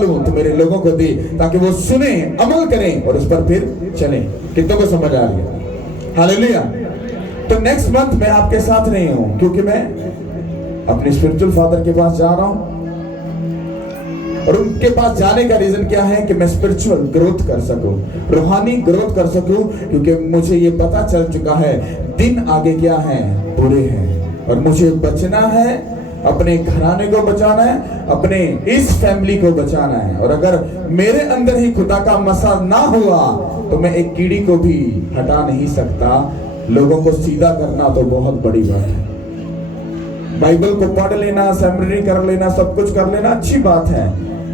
लूं तो मेरे लोगों को दे, ताकि वो सुने, अमल करें और उस पर फिर चलें। कितनों को समझ आ रही है? हालेलुया। तो नेक्स्ट मंथ मैं आपके साथ नहीं हूं, क्योंकि मैं अपने स्पिरिचुअल फादर के पास जा रहा हूं। और उनके पास जाने का रीजन क्या है कि मैं स्पिरिचुअल ग्रोथ कर सकूं, रूहानी ग्रोथ कर सकूं, क्योंकि मुझे ये पता चल चुका है दिन आगे क्या है, बुरे हैं। और मुझे बचना है, अपने घराने को बचाना है, अपने इस फैमिली को बचाना है। और अगर मेरे अंदर ही खुदा का मसा ना हुआ तो मैं एक कीड़ी को भी हटा नहीं सकता। लोगों को सीधा करना तो बहुत बड़ी बात है। बाइबल को पढ़ लेना, सेमिनरी कर लेना, सब कुछ कर लेना अच्छी बात है,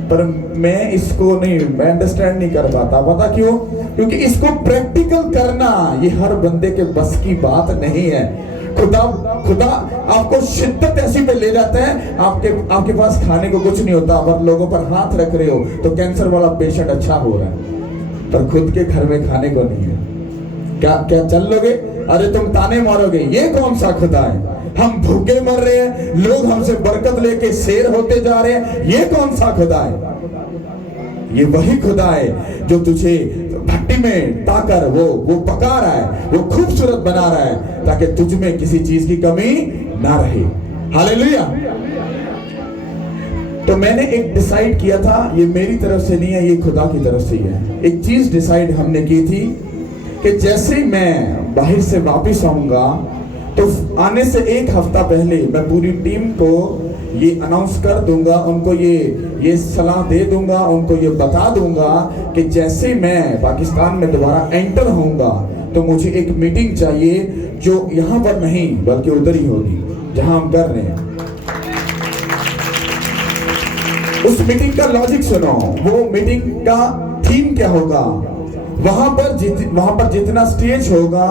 पर मैं इसको नहीं, मैं अंडरस्टैंड नहीं कर पाता। पता क्यों? क्योंकि इसको प्रैक्टिकल करना ये हर बंदे के बस की बात नहीं है। खुदा आपको शिद्दत ऐसी पे ले जाता है, आपके पास खाने को कुछ नहीं होता, पर लोगों पर हाथ रख रहे हो तो कैंसर वाला पेशेंट अच्छा हो रहा है, पर खुद के घर में खाने को नहीं है। क्या चल लोगे? अरे तुम ताने मारोगे, ये कौन सा खुदा है? हम भूखे मर रहे हैं, लोग हमसे बरकत लेके शेर होते जा रहे हैं, ये कौन सा खुदा है? ये वही खुदा है जो तुझे भट्टी में ताकर वो पका रहा है, वो खूबसूरत बना रहा है, ताकि तुझ में किसी चीज की कमी ना रहे। हालेलुया। तो मैंने एक डिसाइड किया था, ये मेरी तरफ से नहीं है, ये खुदा की तरफ से ही है। एक चीज डिसाइड हमने की थी कि जैसे मैं बाहर से वापस आऊंगा तो आने से एक हफ्ता पहले मैं पूरी टीम को ये अनाउंस कर दूंगा, उनको ये सलाह दे दूंगा, उनको ये बता दूंगा कि जैसे मैं पाकिस्तान में दोबारा एंटर होऊंगा तो मुझे एक मीटिंग चाहिए, जो यहाँ पर नहीं बल्कि उधर ही होगी जहां हम कर रहे हैं। उस मीटिंग का लॉजिक सुनो, वो मीटिंग का थीम क्या होगा? वहां पर जितना स्टेज होगा,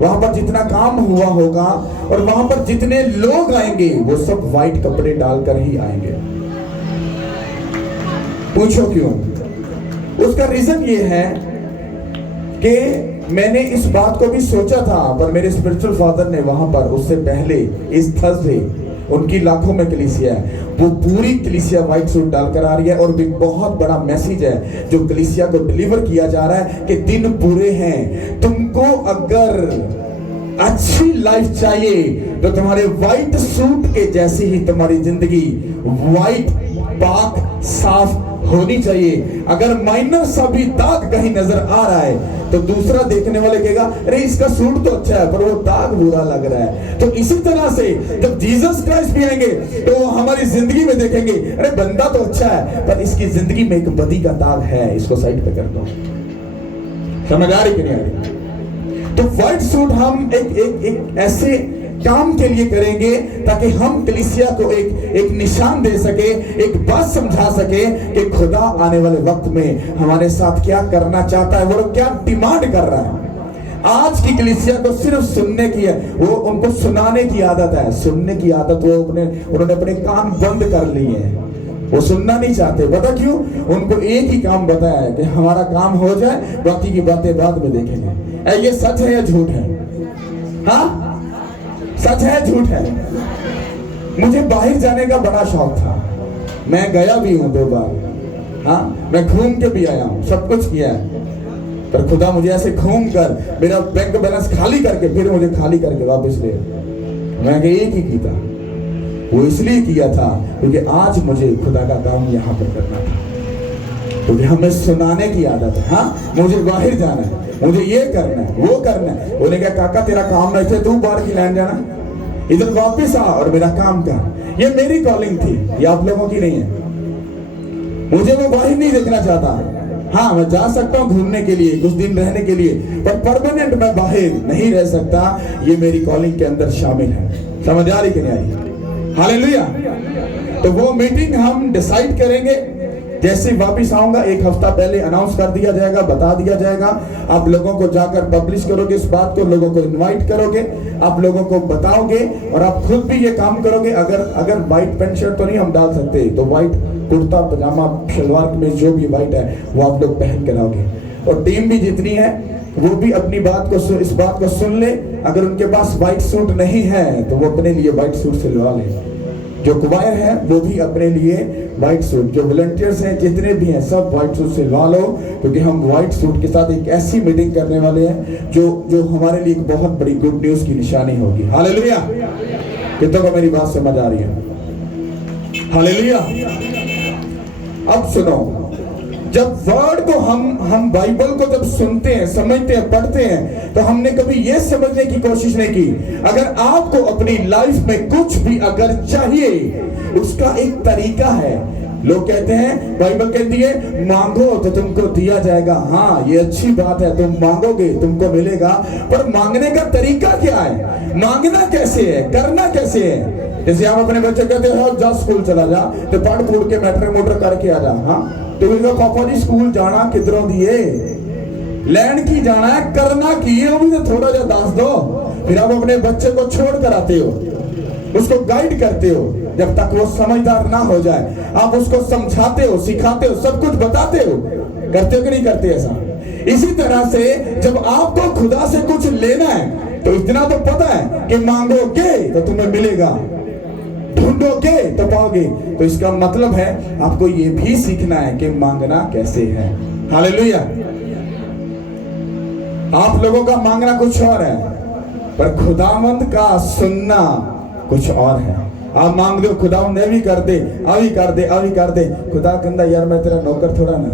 वहां पर जितना काम हुआ होगा, और वहां पर जितने लोग आएंगे वो सब व्हाइट कपड़े डालकर ही आएंगे। पूछो क्यों? उसका रीजन ये है कि मैंने इस बात को भी सोचा था, पर मेरे स्पिरिचुअल फादर ने वहां पर उससे पहले इस थर्सडे, उनकी लाखों में कलीसिया है, वो पूरी कलीसिया व्हाइट सूट डालकर आ रही है। और भी बहुत बड़ा मैसेज है जो कलीसिया को डिलीवर किया जा रहा है कि दिन बुरे हैं। तुमको अगर अच्छी लाइफ चाहिए तो तुम्हारे व्हाइट सूट के जैसी ही तुम्हारी जिंदगी व्हाइट, पाक, साफ होनी चाहिए। अगर माइनर सा भी दाग कहीं नजर आ रहा है तो दूसरा देखने वाले कहेगा अरे इसका सूट तो अच्छा है, पर वो दाग बुरा लग रहा है। तो इसी तरह से जब जीसस क्राइस्ट भी आएंगे तो हमारी जिंदगी में देखेंगे अरे बंदा तो अच्छा है, पर इसकी जिंदगी में एक बदी का दाग है, इसको साइड पे कर दो। समझ आ रही कि नहीं आ रही? तो व्हाइट सूट हम एक ऐसे काम के लिए करेंगे ताकि हम कलीसिया को एक निशान दे सके, एक बात समझा सके कि खुदा आने वाले वक्त में हमारे साथ क्या करना चाहता है, वो क्या डिमांड कर रहा है। आज की कलीसिया को सिर्फ सुनने की है, वो उनको सुनाने की आदत है, सुनने की आदत उन्होंने अपने कान बंद कर लिए हैं, वो सुनना नहीं चाहते। पता क्यों? उनको एक ही काम बताया है कि हमारा काम हो जाए, बाकी की बातें बाद में देखेंगे। ये सच है या झूठ है? हाँ, सच है झूठ है? मुझे बाहर जाने का बड़ा शौक था, मैं गया भी हूं 2 बार। हाँ, मैं घूम के भी आया हूं, सब कुछ किया है, पर खुदा मुझे ऐसे घूम कर मेरा बैंक बैलेंस खाली करके फिर मुझे खाली करके वापस ले। मैं एक ही की था, वो इसलिए किया था क्योंकि आज मुझे खुदा का काम यहाँ पर करना था, क्योंकि हमें सुनाने की आदत है। हाँ, मुझे बाहर जाना है, मुझे ये करना है, वो करना है। उन्होंने कहा काका तेरा काम नहीं थे, तू बाहर की लैंड जाना, इधर वापस आ और मेरा काम कर। ये मेरी कॉलिंग थी, ये आप लोगों की नहीं है। मुझे वो बाहर नहीं देखना चाहता। हाँ, मैं जा सकता हूँ घूमने के लिए, कुछ दिन रहने के लिए, पर परमानेंट मैं बाहर नहीं रह सकता। ये मेरी कॉलिंग के अंदर शामिल है। समझ आ रही कि नहीं आ रही? हालेलुया। तो वो मीटिंग हम डिसाइड करेंगे, जैसे वापिस आऊंगा 1 हफ्ता पहले अनाउंस कर दिया जाएगा, बता दिया जाएगा। आप लोगों को जाकर पब्लिश करोगे इस बात को, लोगों को इनवाइट करोगे, आप लोगों को बताओगे, और आप खुद भी ये काम करोगे। अगर व्हाइट पैंट शर्ट तो नहीं हम डाल सकते, तो व्हाइट कुर्ता पजामा शलवार में जो भी व्हाइट है वो आप लोग पहन कर आओगे। और टीम भी जितनी है वो भी अपनी इस बात को सुन ले। अगर उनके पास व्हाइट सूट नहीं है तो वो अपने लिए व्हाइट सूट सिलवा ले, जो क्वायर है वो भी अपने लिए व्हाइट सूट, जो वॉलंटियर्स हैं जितने भी हैं सब व्हाइट सूट सिलवा लो, क्योंकि हम व्हाइट सूट के साथ एक ऐसी मीटिंग करने वाले हैं जो हमारे लिए एक बहुत बड़ी गुड न्यूज की निशानी होगी। हालेलुया। कितनों को मेरी बात समझ आ रही है? हालेलुया। अब सुनो, जब वर्ड को हम बाइबल को जब सुनते हैं, समझते हैं, पढ़ते हैं, तो हमने कभी यह समझने की कोशिश नहीं की अगर आपको अपनी लाइफ में कुछ भी अगर चाहिए, उसका एक तरीका है। लोग कहते हैं, बाइबल कहती है मांगो तो तुमको दिया जाएगा। हाँ, ये अच्छी बात है, तुम मांगोगे तुमको मिलेगा, पर मांगने का तरीका क्या है? मांगना कैसे है? करना कैसे है? जैसे आप अपने बच्चे कहते हो जा स्कूल चला जा, तो पढ़ पूढ़ के मैट्रिक मोटर करके आ जा। हाँ, तो पापा जी स्कूल जाना किधरों दिए, लैंड की जाना है, करना की है, वो भी तो थोड़ा जा दास दो। फिर आप अपने बच्चे को छोड़ कर आते हो, उसको गाइड करते हो, जब तक वो समझदार ना हो जाए आप उसको समझाते हो, सिखाते हो, सब कुछ बताते हो। करते हो कि नहीं करते ऐसा? इसी तरह से जब आपको खुदा से कुछ लेना है तो इतना तो पता है कि मांगोगे तो तुम्हें मिलेगा, ढूंढोगे तो पाओगे। तो इसका मतलब है आपको ये भी सीखना है कि मांगना कैसे है। हालेलुया। आप लोगों का मांगना कुछ और है, पर खुदावंद का सुनना कुछ और है। आप मांग दो, खुदावंद भी कर दे, अभी कर दे, अभी कर दे। खुदा कहता यार मैं तेरा नौकर थोड़ा ना,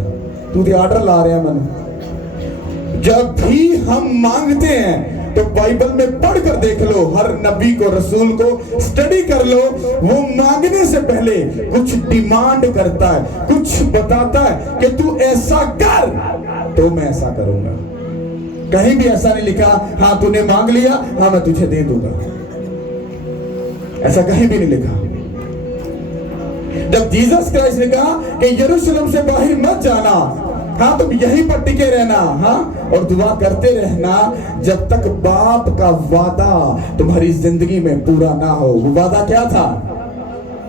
तू तो ऑर्डर ला रहे हैं मन। जब भी हम मांगते हैं तो बाइबल में पढ़कर देख लो, हर नबी को, रसूल को स्टडी कर लो, वो मांगने से पहले कुछ डिमांड करता है, कुछ बताता है कि तू ऐसा कर तो मैं ऐसा करूंगा। कहीं भी ऐसा नहीं लिखा हाँ तूने मांग लिया, हाँ मैं तुझे दे दूंगा, ऐसा कहीं भी नहीं लिखा। जब जीसस क्राइस्ट ने कहा कि यरूशलेम से बाहर मत जाना, हाँ तुम यहीं पर टिके रहना, हाँ, और दुआ करते रहना जब तक बाप का वादा तुम्हारी जिंदगी में पूरा ना हो। वो वादा क्या था?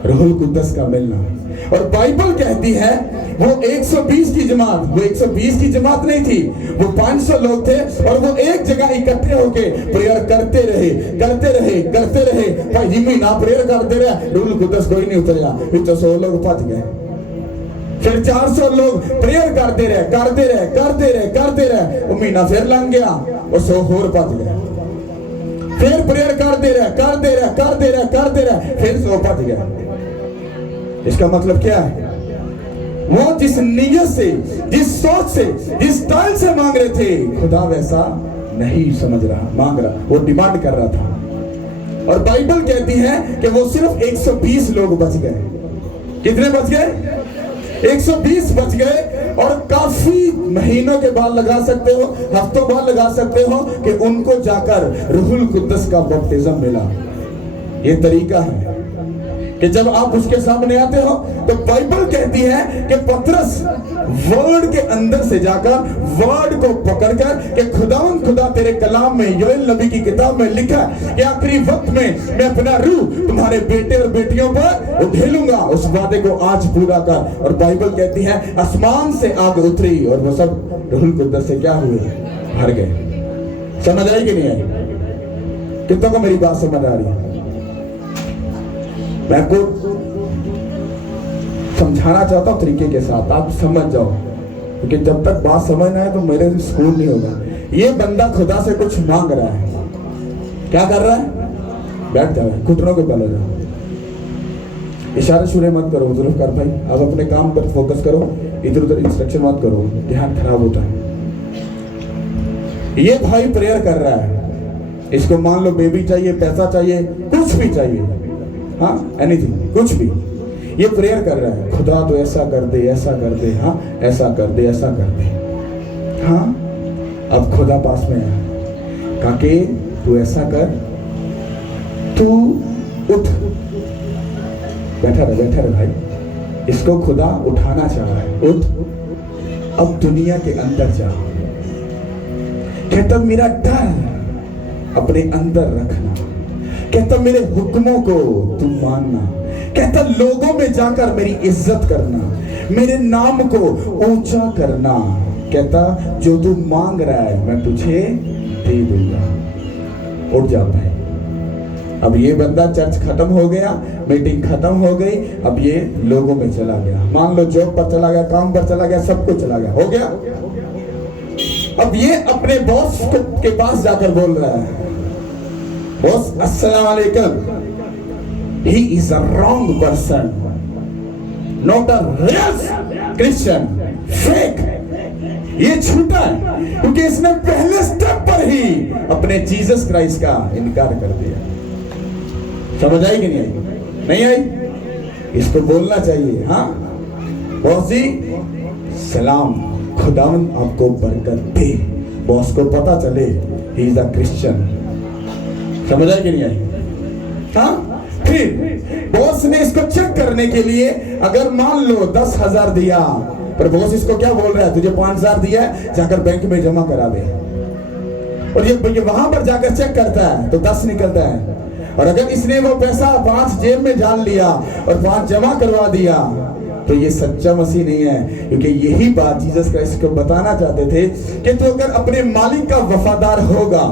रूहुल कुद्दस का मिलना। और बाइबल कहती है वो 120 की जमात, वो 120 की जमात नहीं थी, वो 500 लोग थे और वो एक जगह इकट्ठे होके प्रेयर करते रहे, करते रहे, करते रहे। भाई जिम्मी ना प्रेयर करते रहे, रूहुल कुद्दस कोई नहीं उतरेगा। फिर तो 100 लोग पहुंच गए, फिर 400 लोग प्रेयर करते रहे, करते रहे, करते रहे, करते रहे। वो महीना फिर लंघ गया और 100 और पहुंच गए। फिर प्रेयर करते रहे, करते रहे, करते रहे, करते रहे, फिर 100 पहुंच गए। इसका मतलब क्या है? वो जिस नीयत से, जिस सोच से, जिस स्टाइल से मांग रहे थे, खुदा वैसा नहीं समझ रहा, मांग रहा, वो डिमांड कर रहा था। और बाइबल कहती है कि वो सिर्फ 120 लोग बच गए। कितने बच गए? 120 बच गए। और काफी महीनों के बाद लगा सकते हो, हफ्तों बाद लगा सकते हो कि उनको जाकर रूहुल कुद्दस का बपतिस्म मिला। ये तरीका है कि जब आप उसके सामने आते हो तो बाइबल कहती है कि पतरस वर्ड के अंदर से जाकर वर्ड को पकड़कर कि खुदा तेरे कलाम में, योएल नबी की किताब में लिखा है कि आखिरी वक्त में मैं अपना रूह तुम्हारे बेटे और बेटियों पर उधेलूंगा, उस वादे को आज पूरा कर। और बाइबल कहती है आसमान से आग उतरी और वो सब रूहुल कुद्दस से क्या हुए? भर गए। समझ आई कि नहीं आई? कितनों को मेरी बात समझ आ रही है? मैं आपको समझाना चाहता हूं तरीके के साथ, आप समझ जाओ, क्योंकि जब तक बात समझना है तो मेरे से स्कूल नहीं होगा। ये बंदा खुदा से कुछ मांग रहा है, क्या कर रहा है? बैठ जाओ, घुटनों के बल हो जाओ, इशारे शुरे मत करो, जुल्फ कर भाई, आप अपने काम पर फोकस करो, इधर उधर इंस्ट्रक्शन मत करो, ध्यान खराब होता है। ये भाई प्रेयर कर रहा है, इसको मान लो बेबी चाहिए, पैसा चाहिए, कुछ भी चाहिए, हाँ एनीथिंग, कुछ भी, ये प्रेयर कर रहा है, खुदा तो ऐसा कर दे, ऐसा कर दे, हाँ ऐसा कर दे, ऐसा कर दे। हाँ अब खुदा पास में है, कहा कि तू ऐसा कर, तू उठ, बैठा रहे भाई, इसको खुदा उठाना चाह रहा है, उठ, अब दुनिया के अंदर जा। कहता मेरा डर अपने अंदर रखना, कहता मेरे हुक्मों को तुम मानना, कहता लोगों में जाकर मेरी इज्जत करना, मेरे नाम को ऊंचा करना, कहता जो तू मांग रहा है मैं तुझे दे दूंगा। उठ जा भाई, अब ये बंदा चर्च खत्म हो गया, मीटिंग खत्म हो गई, अब ये लोगों में चला गया, मान लो जॉब पर चला गया, काम पर चला गया, सब कुछ चला गया, हो गया। अब ये अपने बॉस के पास जाकर बोल रहा है, बॉस अस्सलाम वालेकुम, he is a wrong person, not a real Christian, fake। ये झूठा है क्योंकि इसने पहले स्टेप पर ही अपने जीसस क्राइस्ट का इनकार कर दिया। समझ आई कि नहीं आई? नहीं आई? इसको बोलना चाहिए। हाँ बॉस जी सलाम, खुदावन आपको बरकत दे। बॉस को पता चले ही इज अ क्रिश्चियन। समझ आई कि नहीं आई? हाँ, फिर बॉस ने इसको चेक करने के लिए अगर मान लो 10,000 दिया, पर बॉस इसको क्या बोल रहा है, तुझे 5,000 दिया है, जाकर बैंक में जमा करा दे। और ये वहां पर जाकर चेक करता है तो 10 निकलता है। और अगर इसने वो पैसा 5 जेब में डाल लिया और 5 जमा करवा दिया तो ये सच्चा मसीह नहीं है। क्योंकि यही बात जीसस क्राइस्ट को बताना चाहते थे कि तू अगर अपने मालिक का वफादार होगा,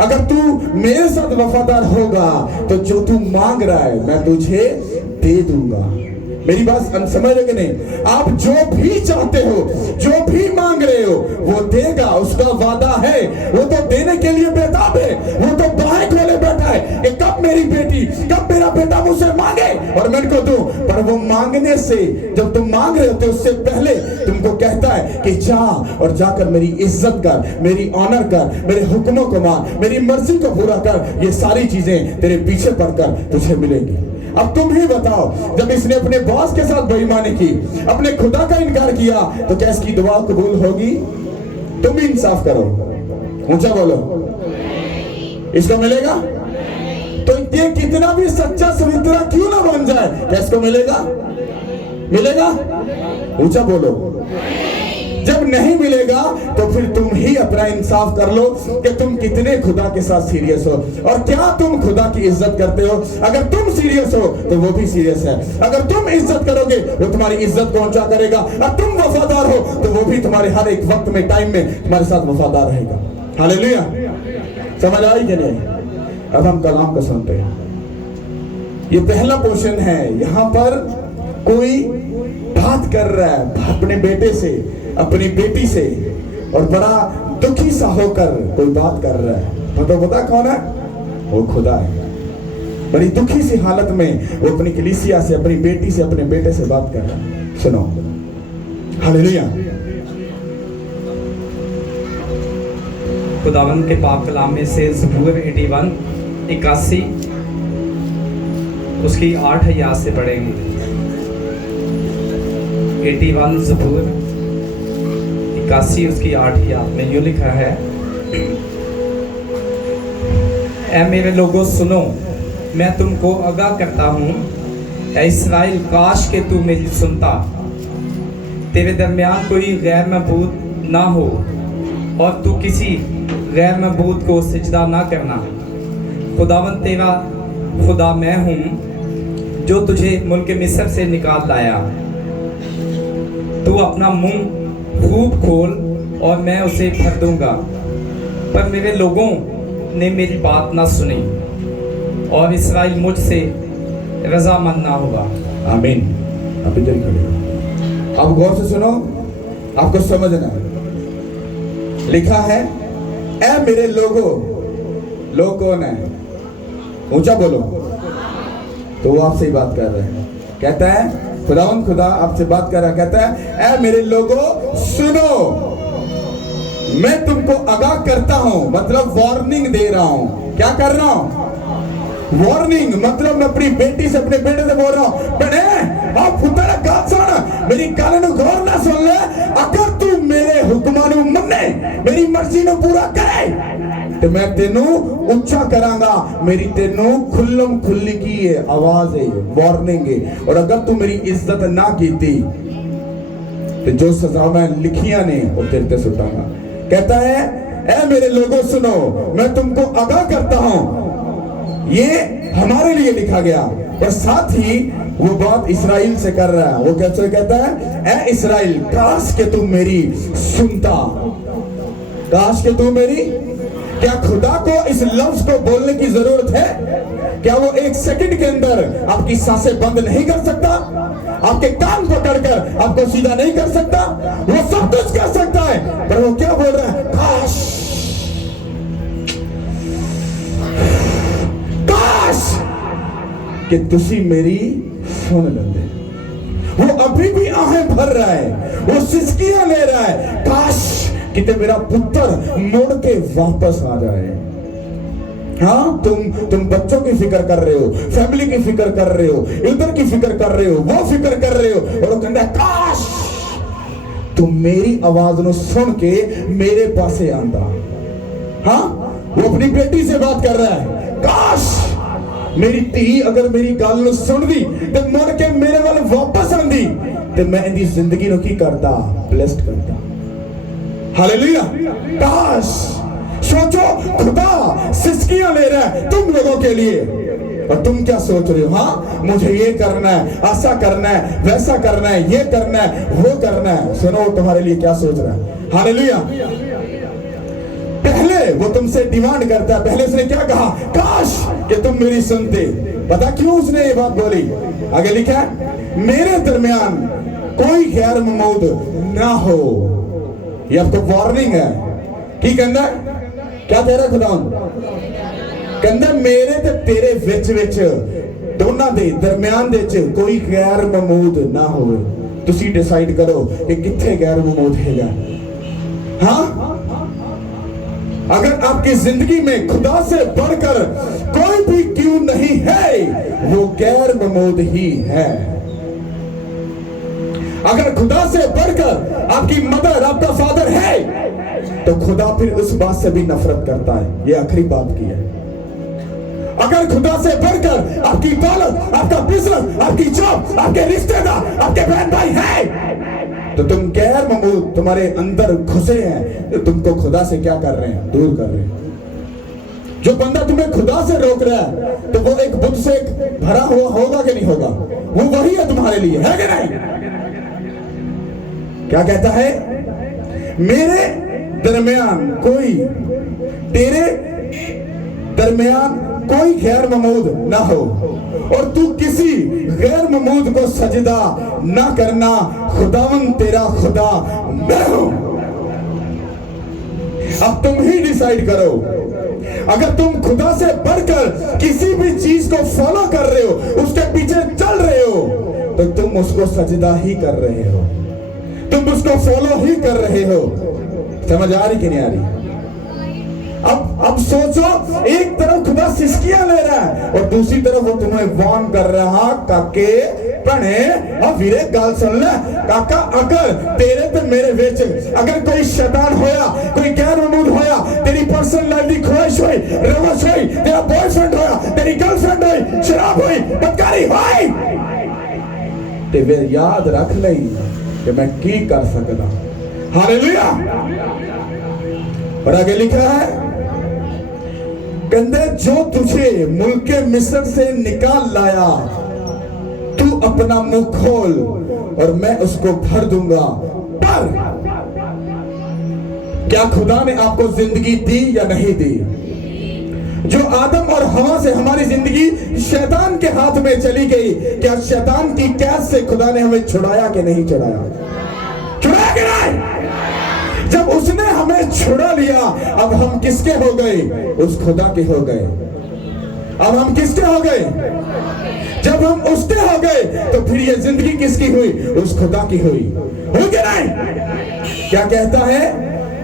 अगर तू मेरे साथ वफादार होगा, तो जो तू मांग रहा है मैं तुझे दे दूंगा। मेरी बात समझ रहे कि नहीं? आप जो भी चाहते हो, जो भी मांग रहे हो, वो देगा, उसका वादा है। वो तो देने के लिए बेताब है, वो तो बाहें खोले बैठा है कि कब मेरी बेटी, कब मेरा बेटा मुझसे मांगे और मैं इनको दूं। पर वो मांगने से, जब तुम मांग रहे होते उससे पहले तुमको कहता है कि जा और जाकर मेरी इज्जत कर, मेरी ऑनर कर, मेरे हुक्मों को मान, मेरी मर्जी को पूरा कर। ये सारी चीजें तेरे पीछे पड़कर तुझे मिलेंगी। अब तुम ही बताओ, जब इसने अपने बॉस के साथ बेईमानी की, अपने खुदा का इनकार किया, तो क्या इसकी दुआ कबूल होगी? तुम ही इंसाफ करो, ऊंचा बोलो, इसको मिलेगा? तो ये कितना भी सच्चा सवित्रा क्यों ना बन जाए, क्या इसको मिलेगा? मिलेगा? ऊंचा बोलो। जब नहीं मिलेगा तो फिर तुम ही अपना इंसाफ कर लो कि तुम कितने खुदा के साथ सीरियस हो और क्या तुम खुदा की इज्जत करते हो। अगर तुम सीरियस हो तो वो भी सीरियस है। अगर तुम इज्जत करोगे वो तुम्हारी इज्जत को ऊंचा करेगा, और तुम वफादार हो तो वो भी तुम्हारे हर एक वक्त में, टाइम में तुम्हारे साथ वफादार रहेगा। हालेलुया। समझ आई कि नहीं? अब हम कलाम को सुनते हैं। ये पहला पोर्शन है। यहाँ पर कोई बात कर रहा है अपने बेटे से, अपनी बेटी से, और बड़ा दुखी सा होकर कोई बात कर रहा है। तो पता कौन है? वो खुदा है। बड़ी दुखी सी हालत में वो अपनी कलीसिया से, अपनी बेटी से, अपने बेटे से बात कर रहा है। सुनो। हालेलुया। खुदावंद के पाक कलाम में से ज़बूर 81 उसकी 8 आयत से पढ़ेंगे। 81 ज़बूर 81 उसकी 8 आयत में यूँ लिखा है, ऐ मेरे लोगों सुनो, मैं तुमको आगाह करता हूँ, ऐ इस्राएल काश के तू मेरी सुनता। तेरे दरमियान कोई गैर मबूद ना हो और तू किसी गैर मबूद को सिजदा ना करना। खुदावन तेरा खुदा मैं हूँ जो तुझे मुल्क मिस्र से निकाल लाया। तू अपना मुंह खूब खोल और मैं उसे भर दूंगा। पर मेरे लोगों ने मेरी बात ना सुनी और इस्राएल मुझसे रजामंद ना हुआ। आमीन। अभी जल्दी करें। अब गौर से सुनो, आपको समझना है। लिखा है, ऐ मेरे लोगों। लोग कौन है? ऊंचा बोलो। तो वो आपसे ही बात कर रहे हैं। कहता है खुदावंद खुदा आपसे बात कर रहा है। कहता है, ऐ मेरे लोगों सुनो, मैं तुमको आगाह करता हूं, मतलब वार्निंग दे रहा हूं। क्या कर रहा हूं? वार्निंग। मतलब मैं अपनी बेटी से, अपने बेटे से बोल रहा हूं, बेटे आप पुत्र गात सुन, मेरी गल नूं गौर ना सुन ले। अगर तू मेरे हुक्मां नूं मन्ने, मेरी मर्जी नूं पूरा करे, तो मैं तेनू ऊंचा करांगा। मेरी तेनू खुल्लम खुल्ली की है आवाज है, वार्निंग है। और अगर तू मेरी इज्जत ना कीती तो जो सजा मैं लिखियां ने वो तेरे ते सुटांगा। कहता है, ऐ मेरे लोगों सुनो, मैं तुमको आगाह करता हूं। ये हमारे लिए लिखा गया, और साथ ही वो बात इस्राएल से कर रहा है। वो कैसे कहता है, ऐ इस्राएल काश के तू मेरी सुनता। काश के तू मेरी। क्या खुदा को इस लफ्ज को बोलने की जरूरत है? क्या वो एक सेकंड के अंदर आपकी सांसें बंद नहीं कर सकता? आपके कान पकड़कर आपको सीधा नहीं कर सकता? वो सब कुछ कर सकता है, पर वो क्या बोल रहा है? काश काश कि तुसी मेरी सुन लेंदे। वो अभी भी आहें भर रहा है, वो सिसकियां ले रहा है, काश कि मेरा पुत्र मुड़ के वापस आ जाए। हाँ, तुम बच्चों की फिक्र कर रहे हो, फैमिली की फिक्र कर रहे हो, इधर की फिक्र कर रहे हो, वो फिक्र कर रहे हो, और वो कहता है काश तुम मेरी आवाज नु सुन के मेरे पासे आंदा। हाँ, वो अपनी बेटी से बात कर रहा है, काश मेरी धी अगर मेरी गल नु सुन दी ते मुड़ के मेरे वाल वापस आंदी ते मैं इनकी जिंदगी नु की करता, ब्लेस्ड करता। हालेलुया। काश, सोचो, खुदा सिसकियां ले रहा है तुम लोगों के लिए, और तुम क्या सोच रहे हो? हाँ, मुझे ये करना है, ऐसा करना है, वैसा करना है, ये करना है, वो करना है। सुनो, तुम्हारे लिए क्या सोच रहा है? हालेलुया। पहले वो तुमसे डिमांड करता है, पहले उसने क्या कहा? काश कि तुम मेरी सुनते। पता क्यों उसने ये बात बोली? आगे लिखा है, मेरे दरमियान कोई गैर ममूद ना हो। ये आपको वार्निंग है। की कहना है? क्या कह रहा खुदा? कहना मेरे ते तेरे विच दोनों दे दरमियान दे च कोई गैर ममूद ना हो। तुसी डिसाइड करो कि किथे गैर ममूद हैगा। हाँ, अगर आपकी जिंदगी में खुदा से बढ़कर कोई भी क्यों नहीं है, वो गैर ममूद ही है। अगर खुदा से बढ़कर आपकी मदर, आपका फादर है, तो खुदा फिर उस बात से भी नफरत करता है। ये आखिरी बात की है। अगर खुदा से बढ़कर आपकी दौलत, आपका बिजनेस, आपकी जॉब, आपके रिश्तेदार, आपके बहन भाई है, तो तुम गैर ममूद तुम्हारे अंदर घुसे हैं, तो तुमको खुदा से क्या कर रहे हैं? दूर कर रहे हैं। जो बंदा तुम्हें खुदा से रोक रहा है, तो वो एक बुत से भरा हुआ होगा कि नहीं होगा? वो वही है तुम्हारे लिए, है कि नहीं? क्या कहता है? मेरे दरमियान कोई, तेरे दरमियान कोई गैर ममूद ना हो, और तू किसी गैर ममूद को सजदा ना करना। खुदावन तेरा खुदा मैं हूं। अब तुम ही डिसाइड करो। अगर तुम खुदा से बढ़कर किसी भी चीज को फॉलो कर रहे हो, उसके पीछे चल रहे हो, तो तुम उसको सजदा ही कर रहे हो, तुम उसको फॉलो ही कर रहे हो। समझ आ रही कि नहीं आ रही? अब सोचो, एक तरफ खुदा सिसकियां ले रहा है और दूसरी तरफ वो तुम्हें वार्न कर रहा, काके भने और वीरे गल सुन ले काका, अगर तेरे ते मेरे विच अगर कोई शैतान होया, कोई गैर ममूद होया, तेरी पर्सनल लाइफ दी ख्वाहिश हुई, रवश हुई, तेरा बॉयफ्रेंड होया, तेरी गर्लफ्रेंड हुई, शराब हुई, बदकारी हुई, ते फिर याद रख ले कि मैं की कर सकता। हालेलुया। और आगे लिखा है, कहते जो तुझे मुल्के मिस्र से निकाल लाया, तू अपना मुंह खोल और मैं उसको भर दूंगा। पर क्या खुदा ने आपको जिंदगी दी या नहीं दी? जो आदम और हवा से हमारी जिंदगी शैतान के हाथ में चली गई, क्या शैतान की कैद से खुदा ने हमें छुड़ाया कि नहीं छुड़ाया? छुड़ाया कि नहीं? जब उसने हमें छुड़ा लिया, अब हम किसके हो गए? उस खुदा के हो गए। अब हम किसके हो गए? जब हम उसके हो गए, तो फिर ये जिंदगी किसकी हुई? उस खुदा की हुई। हो गया नहीं? क्या कहता है?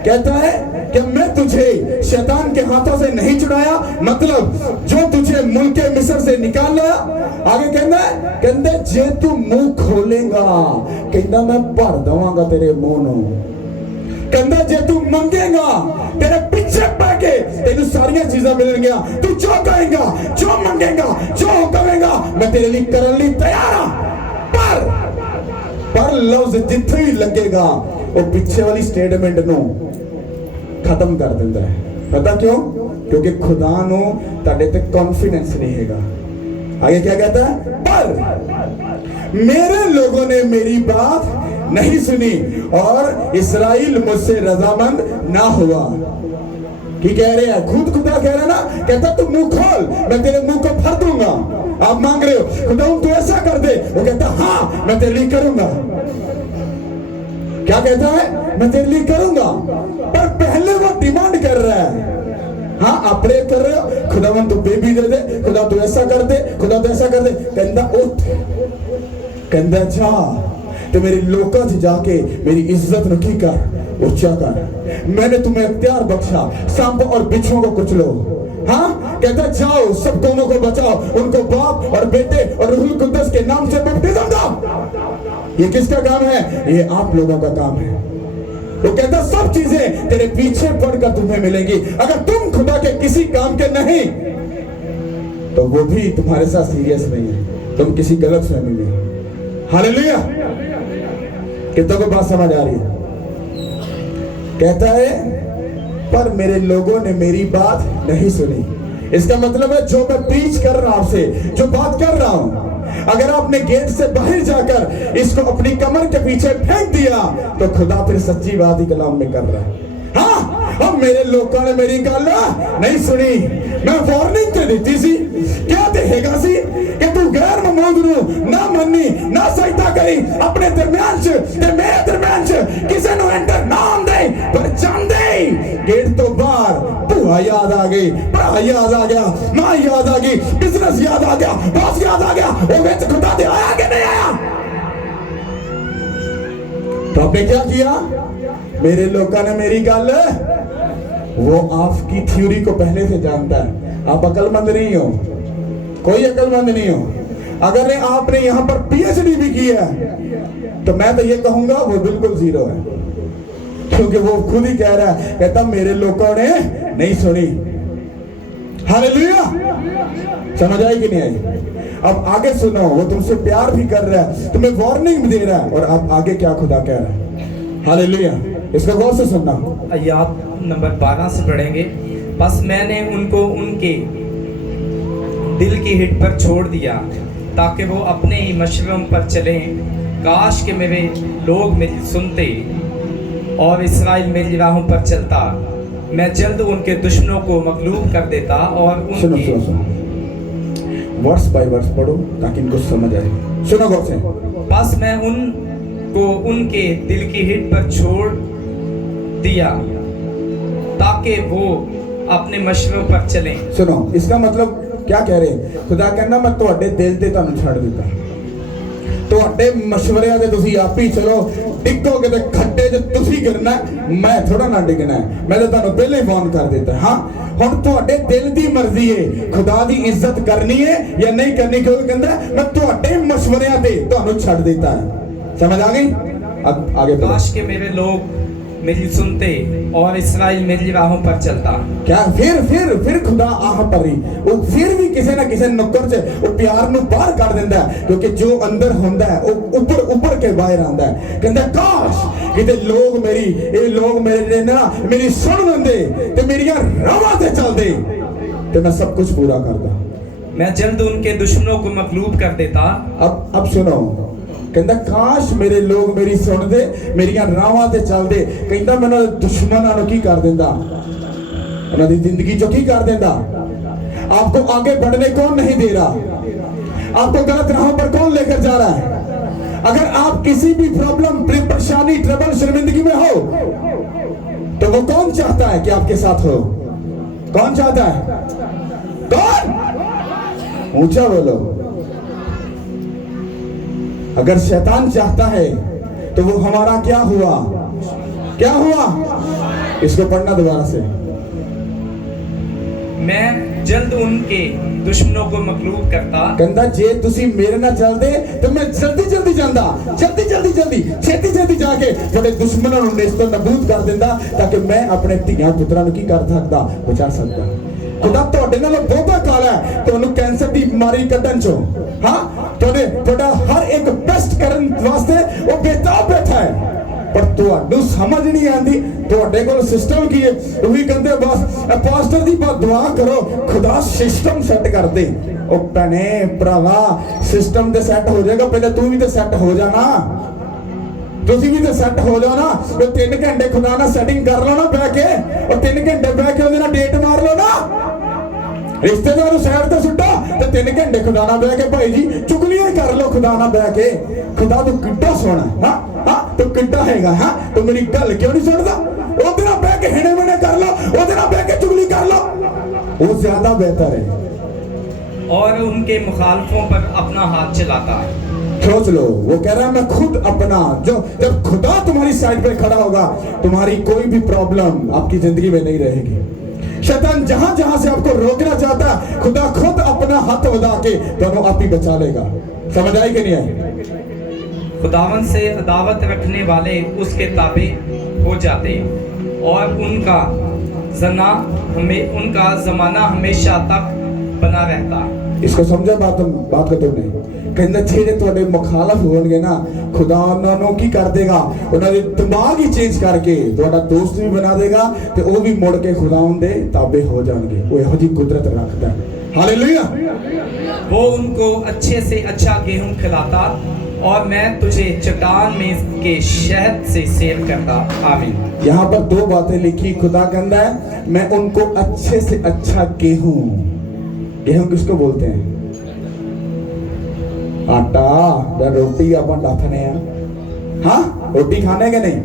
कहता है कि मैं तुझे शैतान के हाथों से नहीं छुड़ाया, मतलब जो तुझे मुल्के मिस्र से निकाल लाया। आगे कहता है जे तू मुंह खोलेगा, कहता मैं भर दवांगा तेरे मुंह नूं। कहता जे तू मंगेगा, तेरे पीछे पड़ के तेनू सारियां चीजें मिलणगियां। तू जो कहेगा, जो मंगेगा, जो कहेगा, मैं तेरे लिए करने लिए तैयार हूं। पर लफ्ज जिथे ही लगेगा, वो पीछे वाली स्टेटमेंट नू खत्म कर देता है। पता क्यों? क्योंकि खुदा नू ताडे ते कॉन्फिडेंस नहीं हैगा। आगे क्या कहता है? पर मेरे लोगों ने मेरी बात नहीं सुनी और इस्राएल मुझसे रजामंद ना हुआ। की कह रहे हैं, खुद खुदा कह रहा है ना, कहता तू मुंह खोल, मैं तेरे मुंह को भर दूंगा। आप मांग रहे हो खुदा तू ऐसा कर दे, वो कहता हाँ मैं तेरे लिए करूंगा। क्या कहता है? मैं तेरे लिए करूंगा, पर पहले वो डिमांड कर रहा है। हाँ आप प्रे कर रहे हो, खुदावन तू बेबी दे दे, खुदा तू ऐसा कर दे, खुदा तू ऐसा कर दे। कहता उठ, कहता जा तो मेरे लोगों से जाके मेरी इज्जत न की कर, ऊंचा कर। मैंने तुम्हें इख्तियार बख्शा, सांप और बिच्छुओं को कुचलो। हाँ कहता जाओ सब कौमों को बचाओ, उनको बाप और बेटे और रूहुल कुद्दस के नाम से बपतिस्म दो। ये किसका काम है? ये आप लोगों का काम है। वो कहता सब चीजें तेरे पीछे पड़कर तुम्हें मिलेंगी, अगर तुम खुदा के किसी काम के नहीं तो वो भी तुम्हारे साथ सीरियस नहीं है, तुम किसी गलत फहमी में। हालेलुया। कितनों को बात समझ आ रही है? कहता है पर मेरे लोगों ने मेरी बात नहीं सुनी। इसका मतलब है जो मैं प्रीच कर रहा हूं आपसे, जो बात कर रहा हूं, अगर आपने गेट से बाहर जाकर इसको अपनी कमर के पीछे फेंक दिया तो खुदा फिर सच्ची बात ही कलाम में कर रहा है। हाँ अब मेरे लोगों ने मेरी गल नहीं सुनी, मैं वार्निंग तो दी सी, क्या देगा सी कि तू गैर ममूद नु ना मन्नी ना सजदा करी, अपने दरम्यान च ते मेरे दरम्यान च किसे नु एंटर ना आंदे, पर जांदे गेट तो बाहर भूआ याद आ गई, भरा याद आ गया, मां याद आ गई, बिजनेस याद आ गया, बॉस याद आ गया, वो विच खुदा दे आया कि नहीं आया? तो आपने क्या किया? मेरे लोगों ने मेरी गल, वो आपकी थ्योरी को पहले से जानता है। आप अकलमंद नहीं हो, कोई अकलमंद नहीं हो। अगर आपने यहां पर पीएचडी भी की है तो मैं तो ये कहूंगा वो बिल्कुल जीरो है, क्योंकि वो खुद ही कह रहा है, कहता मेरे लोगों ने नहीं सुनी। हालेलुया। समझ आई कि नहीं आई? अब आगे सुनो, वो तुमसे प्यार भी कर रहा है, तुम्हें वार्निंग भी दे रहा है, और अब आगे क्या खुदा कह रहा है। हालेलुया। इसको गौर से सुनना। आयत नंबर 12 से पढ़ेंगे। बस मैंने उनको उनके दिल की हिट पर छोड़ दिया ताकि वो अपने ही मशवरों पर चलें। काश के मेरे लोग मेरी सुनते और इस्राएल मेरी राहों पर चलता, मैं जल्द उनके दुश्मनों को मगलूब कर देता और सुनो उनकी सुनो सुनो, वर्स बाय वर्स पढ़ो ताकि इनको समझ आए। सुनो गौर से। बस मैं उनको उनके दिल की हिट पर छोड़ दिया ताकि वो अपने मशवरों पर चलें। सुनो इसका मतलब क्या कह रहे हैं? खुदा कहना मैं ਤੁਹਾਡੇ ਦਿਲ ਤੇ ਤੁਹਾਨੂੰ ਛੱਡ ਦਿੱਤਾ, ਤੁਹਾਡੇ ਮਸ਼ਵਰਿਆਂ ਦੇ ਤੁਸੀਂ ਆਪ ਹੀ ਚਲੋ, ਡਿੱਗੋਗੇ ਤੇ ਖੱਡੇ 'ਚ ਤੁਸੀਂ ਗਿਰਨਾ, ਮੈਂ ਥੋੜਾ ਨਾ ਡਿੱਗਣਾ, ਮੈਂ ਤਾਂ ਤੁਹਾਨੂੰ ਪਹਿਲਾਂ ਹੀ ਵਾਰਨ ਕਰ ਦਿੱਤਾ। ਹਾਂ ਹੁਣ ਤੁਹਾਡੇ ਦਿਲ ਦੀ ਮਰਜ਼ੀ ਹੈ ਖੁਦਾ ਦੀ ਇੱਜ਼ਤ ਕਰਨੀ ਹੈ ਜਾਂ ਨਹੀਂ ਕਰਨੀ, ਕਿਉਂਕਿ ਕਹਿੰਦਾ ਮੈਂ ਤੁਹਾਡੇ ਮਸ਼ਵਰਿਆਂ ਤੇ ਤੁਹਾਨੂੰ ਛੱਡ ਦਿੱਤਾ है। समझ आ गई? अब आगे बढ़ो। काश के मेरे लोग मेरी सुनते और इस्राएल मेरी राहों पर चलता। क्या फिर खुदा आह पर ही वो फिर भी किसी ना किसी नुक्कड़ से वो प्यार नु बाहर कर देंदा है, क्योंकि जो अंदर होंदा है वो ऊपर के बाहर आंदा है। कहंदा काश किते लोग मेरी ये लोग मेरे ना मेरी सुन लेंदे ते मेरियां राहां ते चलदे ते मैं सब कुछ पूरा करदा, मैं जल्द उनके दुश्मनों को मगलूब कर देता। अब सुनो, कहंदा काश मेरे लोग मेरी सुन दे, मेरियां राहां ते चलदे, कहंदा मैं उन्हां दे दुश्मनां नूं की कर देंदा, उन्हां दी जिंदगी चों की कर देंदा। आपको आगे बढ़ने कौन नहीं दे रहा? आपको गलत राहों पर कौन लेकर जा रहा है? अगर आप किसी भी प्रॉब्लम, परेशानी, ट्रबल, शर्मिंदगी में हो तो वो कौन चाहता है कि आपके साथ हो? कौन चाहता है? कौन? ऊंचा बोलो। अगर शैतान चाहता है तो वो हमारा क्या हुआ? क्या हुआ? इसको पढ़ना दोबारा से। मैं जल्द उनके दुश्मनों को मगलूब करता। कहंदा जे तुसी मेरे नाल चलदे तो मैं जल्दी जांदा, छेती जाके बड़े दुश्मनां नूं नेस्तो नबूद कर दिंदा, ताकि मैं अपने धीआं पुत्रां नूं की कर सकदा, बचा सकदा। खुदा ਤੁਹਾਡੇ ਨਾਲ ਬਹੁਤਾ ਕਾਲਾ ਹੈ ਤੁਹਾਨੂੰ ਕੈਂਸਰ ਦੀ ਬਿਮਾਰੀ ਕੱਢਣ ਚੋਂ। ਹਾਂ ਤੁਹਾਡਾ ਹਰ ਇੱਕ ਬੈਸਟ ਕਰਨ ਵਾਸਤੇ ਉਹ ਬੇਤਾਬ ਬੈਠਾ ਹੈ, ਪਰ ਤੁਹਾਨੂੰ ਸਮਝ ਨਹੀਂ ਆਉਂਦੀ ਤੁਹਾਡੇ ਕੋਲ ਸਿਸਟਮ ਕੀ ਹੈ। ਤੁਸੀਂ ਕਹਿੰਦੇ ਬਸ ਪਾਸਟਰ ਦੀ ਬਾਤ ਦੁਆ ਕਰੋ, ਖੁਦਾ ਸਿਸਟਮ ਸੈੱਟ ਕਰ ਦੇ। ਉਹ ਭੈਣੇ ਭਰਾਵਾ ਸਿਸਟਮ ਤੇ ਸੈੱਟ ਹੋ ਜਾਏਗਾ, ਪਹਿਲੇ ਤੂੰ ਵੀ ਤੇ ਸੈੱਟ ਹੋ ਜਾਣਾ। ਤੁਸੀਂ ਵੀ ਤਾਂ ਸੈੱਟ ਹੋ ਜਾਓ ਨਾ, ਤੇ 3 ਘੰਟੇ ਖੁਦਾ ਨਾਲ ਸੈਟਿੰਗ ਕਰ ਲਓ ਨਾ ਬਹਿ ਕੇ, ਔਰ 3 ਘੰਟੇ ਬਹਿ ਕੇ ਉਹਦੇ ਨਾਲ ਡੇਟ ਮਾਰ ਲਓ ਨਾ, ਰਿਸ਼ਤੇਦਾਰ ਨੂੰ ਸਾਈਡ ਤੇ ਸੁੱਟੋ ਤੇ 3 ਘੰਟੇ ਖੁਦਾ ਨਾਲ ਬਹਿ ਕੇ ਭਾਈ ਜੀ ਚੁਗਲੀਆਂ ਹੀ ਕਰ ਲਓ ਖੁਦਾ ਨਾਲ ਬਹਿ ਕੇ। ਖੁਦਾ ਤੂੰ ਕਿੱਡਾ ਸੋਹਣਾ, ਹਾਂ ਹਾਂ ਤੂੰ ਕਿੱਡਾ ਹੈਗਾ, ਹਾਂ ਤੂੰ ਮੇਰੀ ਗੱਲ ਕਿਉਂ ਨਹੀਂ ਸੁਣਦਾ? ਉਹਦੇ ਨਾਲ ਬਹਿ ਕੇ ਹਿਣੇ ਮਿਣੇ ਕਰ ਲਓ, ਉਹਦੇ ਨਾਲ ਬਹਿ ਕੇ ਚੁਗਲੀ कर लो, वो ज्यादा बेहतर है। और उनके मुखालफों पर अपना हाथ चलाता है। सोच लो, वो कह रहा है मैं खुद अपना, जो जब खुदा तुम्हारी साइड पे खड़ा होगा तुम्हारी कोई भी प्रॉब्लम आपकी जिंदगी में नहीं रहेगी। शैतान जहां जहां से आपको रोकना चाहता है, खुदा खुद अपना हाथ बधा के दोनों आप ही बचा लेगा। समझ आई कि नहीं आई? खुदावन से अदावत रखने वाले उसके ताबे हो जाते और उनका जमाना हमेशा तक बना रहता। इसको समझा बात का तुमने? कहना ਜਿਹੜੇ ਤੁਹਾਡੇ ਮੁਖਾਲਫ ਹੋਣਗੇ ਨਾ, ਖੁਦਾ ਉਹਨਾਂ ਨੂੰ ਕੀ ਕਰ ਦੇਗਾ, ਉਹਨਾਂ ਦੇ ਦਿਮਾਗ ਹੀ ਚੇਂਜ ਕਰਕੇ ਤੁਹਾਡਾ ਦੋਸਤ ਵੀ ਬਣਾ ਦੇਗਾ ਤੇ ਉਹ ਵੀ ਮੁੜ ਕੇ ਖੁਦਾਵੰਦ ਦੇ ਤਾਬੇ ਹੋ ਜਾਣਗੇ। ਉਹ ਇਹੋ ਜਿਹੀ ਕੁਦਰਤ ਰੱਖਦਾ ਹੈ। हालेलुया। वो उनको अच्छे से अच्छा गेहूं खिलाता और मैं तुझे चट्टान में के शहद से सेव करता। आमीन। यहाँ पर 2 बातें लिखी। खुदा कहता है मैं उनको अच्छे से अच्छा गेहूं, गेहूं किसको बोलते हैं? आटा या रोटी अपन डाथने हैं, हाँ रोटी खाने के नहीं।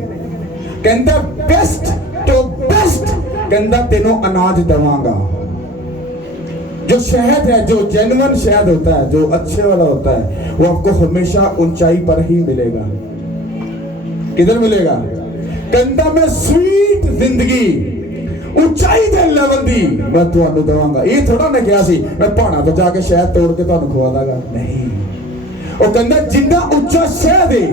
कहता बेस्ट तो बेस्ट, कहता तेनों अनाज दवांगा। जो शहद है, जो जेन्युइन शहद होता है, जो अच्छे वाला होता है, वो आपको हमेशा ऊंचाई पर ही मिलेगा। किधर मिलेगा? कहता मैं स्वीट जिंदगी ऊंचाई दे लेवल दी मैं तुहानू दवांगा। ये थोड़ा मैं क्या सी मैं पहाड़ा तो जाके शहद तोड़ के तुहानू खवा दांगा, नहीं। ਉਹ ਕਹਿੰਦਾ ਜਿੰਨਾ ਉੱਚਾ ਸ਼ਹਿਦ ਹੈ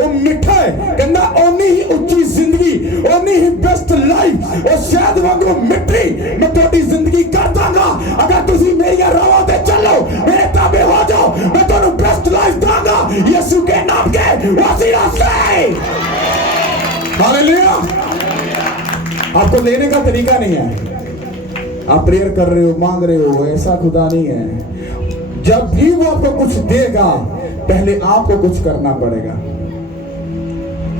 ਉਹ ਮਿੱਠਾ ਹੈ, ਕਹਿੰਦਾ ਓਨੀ ਹੀ ਉੱਚੀ ਜ਼ਿੰਦਗੀ, ਓਨੀ ਹੀ ਬੈਸਟ ਲਾਈਫ। ਉਹ ਸ਼ਹਿਦ ਵਾਂਗੂ ਮਿੱਠੀ ਮੈਂ ਤੁਹਾਡੀ ਜ਼ਿੰਦਗੀ ਕਰ ਦਾਂਗਾ ਅਗਰ ਤੁਸੀਂ ਮੇਰੀਆਂ ਰਾਹਾਂ ਤੇ ਚੱਲੋ, ਮੇਰੇ ਤਾਬੇ ਹੋ ਜਾਓ, ਮੈਂ ਤੁਹਾਨੂੰ ਬੈਸਟ ਲਾਈਫ ਦਾਂਗਾ ਯਿਸੂ के नाम के वसीला से। हालेलुया। आपको लेने का तरीका नहीं है, आप प्रेयर कर रहे हो, मांग रहे हो, ऐसा खुदा नहीं है। जब भी वो आपको कुछ देगा पहले आपको कुछ करना पड़ेगा।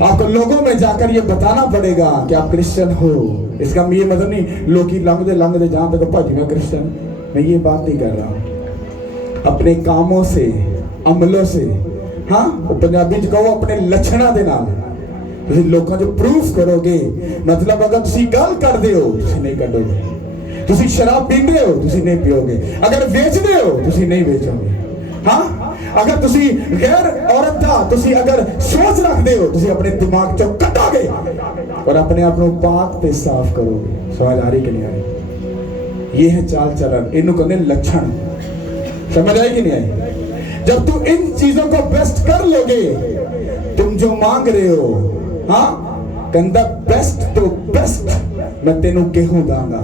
आपको लोगों में जाकर ये बताना पड़ेगा कि आप क्रिश्चियन हो। इसका ये मतलब नहीं लोग लंघते जहां तक भाजी मैं क्रिश्चियन, मैं ये बात नहीं कर रहा हूं। अपने कामों से, अमलों से, हाँ पंजाबी च कहो अपने लक्षणों के नाल ਤੁਸੀਂ ਲੋਕਾਂ 'ਚ ਪ੍ਰੂਫ ਕਰੋਗੇ। मतलब अगर ਤੁਸੀਂ ਗੱਲ ਕਰਦੇ ਹੋ ਤੁਸੀਂ ਨਹੀਂ ਕੱਢੋਗੇ, ਤੁਸੀਂ ਸ਼ਰਾਬ ਪੀਂਦੇ ਹੋ ਤੁਸੀਂ ਨਹੀਂ ਪੀਓਗੇ, ਅਗਰ ਵੇਚਦੇ ਹੋ ਤੁਸੀਂ ਨਹੀਂ ਵੇਚੋਗੇ, हाँ अगर ਤੁਸੀਂ गैर औरत ਦਾ ਤੁਸੀਂ अगर सोच रखते हो ਤੁਸੀਂ ਆਪਣੇ दिमाग 'ਚੋਂ ਕੱਢੋਗੇ और अपने आप ਨੂੰ पाक ਤੇ साफ करोगे। समझ आ रही कि नहीं आ रही? ये है चाल चलन, इन्हों कहते लक्षण। समझ आई कि नहीं आई? जब तुम इन चीजों को बेस्ट कर लोगे, तुम जो मांग रहे हो, हाँ कहता बेस्ट तो बेस्ट मैं तेनू गेहूं दांगा,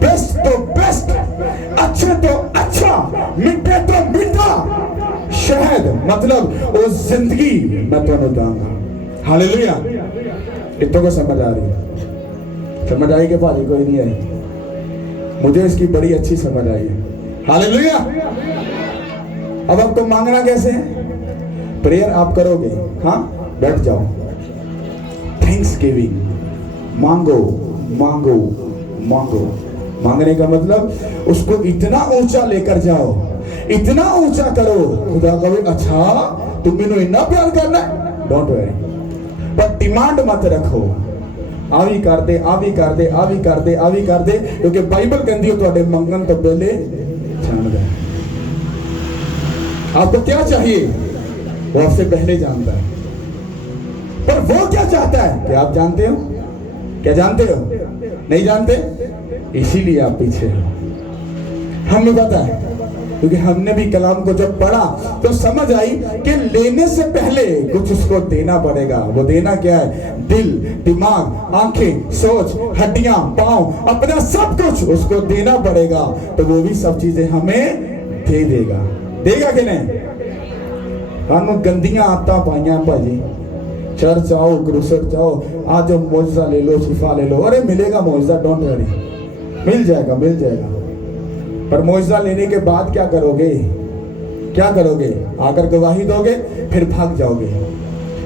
बेस्ट तो बेस्ट, अच्छे तो अच्छा, मीठे तो मीठा शहद, मतलब वो जिंदगी मैं तेनू दांगा। हालेलुया। इतनों को समझ आ रही है? समझ आई कि भाजी कोई नहीं आई? मुझे इसकी बड़ी अच्छी समझ आई है। हालेलुया। अब आपको मांगना कैसे है? प्रेयर आप करोगे, हाँ बैठ जाओ, थैंक्स गिविंग, मांगो मांगो मांगो। मांगने का मतलब उसको इतना ऊंचा लेकर जाओ, इतना ऊंचा करो खुदा कहे अच्छा तुम मैनू इतना प्यार करना है, डोंट वरी, पर डिमांड मत रखो आ भी कर दे, आ भी कर दे, आ भी कर दे, आ भी कर दे, क्योंकि बाइबल कहती है तुहाडे मंगन तो पहले जानदा है। आपको क्या चाहिए वो आपसे पहले जानता है, पर वो क्या चाहता है क्या आप जानते हो? क्या जानते हो? नहीं जानते, इसीलिए आप पीछे हो। हमें पता है क्योंकि हमने भी कलाम को जब पढ़ा तो समझ आई कि लेने से पहले कुछ उसको देना पड़ेगा। वो देना क्या है? दिल, दिमाग, आंखें, सोच, हड्डियां, पांव, अपना सब कुछ उसको देना पड़ेगा, तो वो भी सब चीजें हमें दे देगा। देगा कि नहीं? हम गंदियां आदतां पाइयां भाजी, चर्च आओ, क्रूसेड जाओ, आज मौजज़ा ले लो, शिफा ले लो, अरे मिलेगा मौजज़ा, डोंट वरी, मिल जाएगा मिल जाएगा। पर मौजज़ा लेने के बाद क्या करोगे? क्या करोगे? आकर गवाही दोगे फिर भाग जाओगे,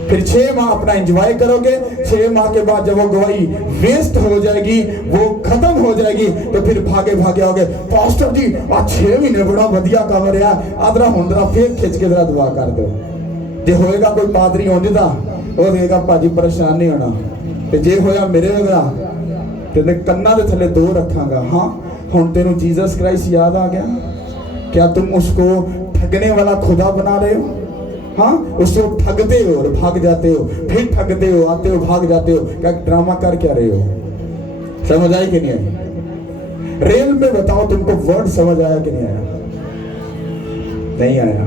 फिर 6 माह अपना एंजॉय करोगे। 6 माह के बाद जब वो गवाही वेस्ट हो जाएगी, वो खत्म हो जाएगी, तो फिर भागे भागे आओगे, पास्टर जी आज 6 महीने बड़ा वधिया काम रहा, आदरा हुंदरा फिर खिंच के जरा दुआ कर दो। जे होएगा कोई पादरी होंदा वो देगा भाजी परेशान नहीं होना, ते जे होया मेरे वगा तेरे कन्ना दे थले 2 रखांगा। हाँ हुण तेनू जीसस क्राइस्ट याद आ गया? क्या तुम उसको ठगने वाला खुदा बना रहे हो? हाँ, उसको ठगते हो और भाग जाते हो, फिर ठगते हो, आते हो, भाग जाते हो। क्या ड्रामा कर क्या रहे हो? समझ आई कि नहीं आई? रेल में बताओ तुमको वर्ड समझ आया कि नहीं आया? नहीं आया?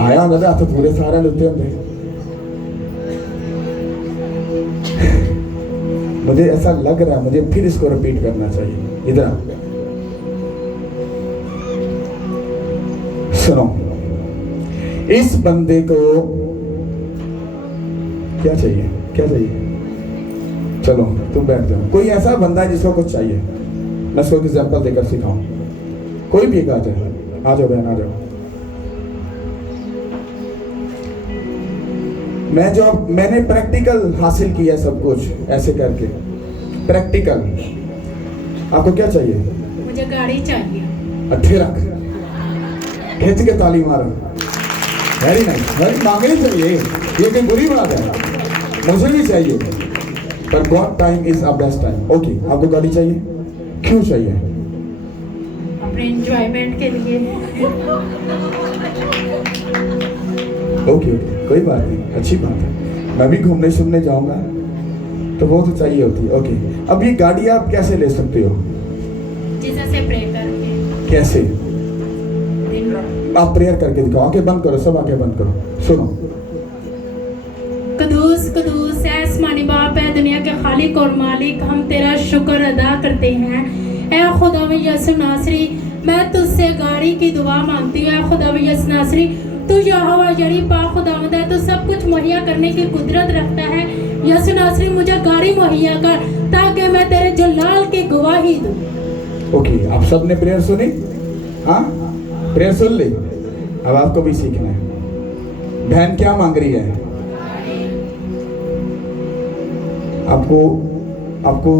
आया होगा तो पूरे सारे लेते होंगे। मुझे ऐसा लग रहा है मुझे फिर इसको रिपीट करना चाहिए। इधर सुनो, इस बंदे को क्या चाहिए? क्या चाहिए? चलो तुम बैठ जाओ। कोई ऐसा बंदा है जिसको कुछ चाहिए, मैं इसको एग्जांपल देकर सिखाऊं। कोई भी एक आ जाए, आ जाओ बहन, आ जाओ। मैंने प्रैक्टिकल हासिल किया सब कुछ ऐसे करके, प्रैक्टिकल। आपको क्या चाहिए? मुझे गाड़ी चाहिए। अच्छे रख, खींच के ताली मारो। Very nice. भाई मांगनी चाहिए, ये कोई बुरी बात है, मुझे भी चाहिए, पर God time is a best time. Okay, आपको गाड़ी चाहिए? क्यों चाहिए? अपने एंजॉयमेंट के लिए। ओके, कोई बात नहीं, अच्छी बात है। मैं भी घूमने शूमने जाऊंगा तो वो तो चाहिए होती है। ओके, अब ये गाड़ी आप कैसे ले सकते हो? जीसस से प्रे करके। कैसे? दिन भर। आप प्रेयर करके दिखाओ। आंखें बंद करो, सब आंखें बंद करो, सुनो। कदूस कदूस है आसमानी बाप है, दुनिया के खालिक और मालिक, हम तेरा शुक्र अदा करते हैं। ऐ खुदा में यसु नासरी, मैं तुझसे गाड़ी की दुआ मांगती हूँ। ऐ खुदा में यसु नासरी, तू यहोवा यरी पाक खुदावंद है, तू सब कुछ मुहैया करने की कुदरत रखता है। यसु नासरी, मुझे गाड़ी मुहैया कर ताकि मैं तेरे जलाल की गवाही दूँ। ओके, आप सब ने प्रेयर सुनी? हाँ, प्रेयर सुन ली। अब आपको भी सीखना है। बहन क्या मांग रही है? आपको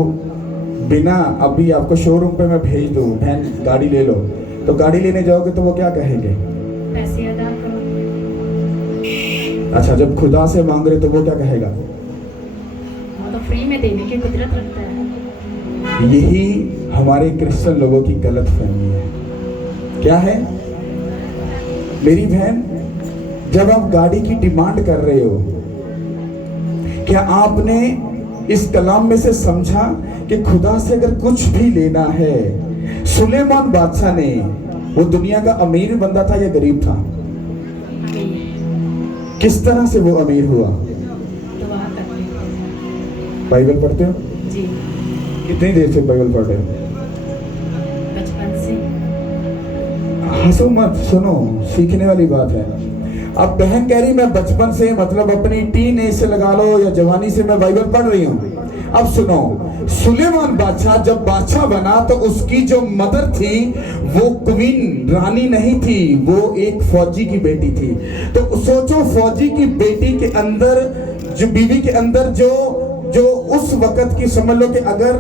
बिना अभी आपको शोरूम पे मैं भेज दूं, बहन गाड़ी ले लो, तो गाड़ी लेने जाओगे तो वो क्या कहेंगे? पैसे अदा करो। अच्छा, जब खुदा से मांग रहे तो वो क्या कहेगा? वो तो फ्री में देने की कुदरत रखता है। यही हमारे क्रिश्चियन लोगों की गलत फहमी है। क्या है मेरी बहन? जब आप गाड़ी की डिमांड कर रहे हो, क्या आपने इस कलाम में से समझा कि खुदा से अगर कुछ भी लेना है? सुलेमान बादशाह ने, वो दुनिया का अमीर बंदा था या गरीब था? किस तरह से वो अमीर हुआ? दुआ करते हैं। बाइबल पढ़ते हो? जी, कितनी देर से बाइबल पढ़ रहे हो? बचपन से। हंसो मत, सुनो, सीखने वाली बात है। अब बहन कह रही मैं बचपन से, मतलब अपनी टीन एज से लगा लो या जवानी से मैं बाइबल पढ़ रही हूँ। अब सुनो, सुलेमान बादशाह जब बादशाह बना तो उसकी जो मदर थी वो क्वीन रानी नहीं थी, वो एक फौजी की बेटी थी। तो सोचो, फौजी की बेटी के अंदर, जो बीवी के अंदर जो उस वक्त की, समझ लो कि अगर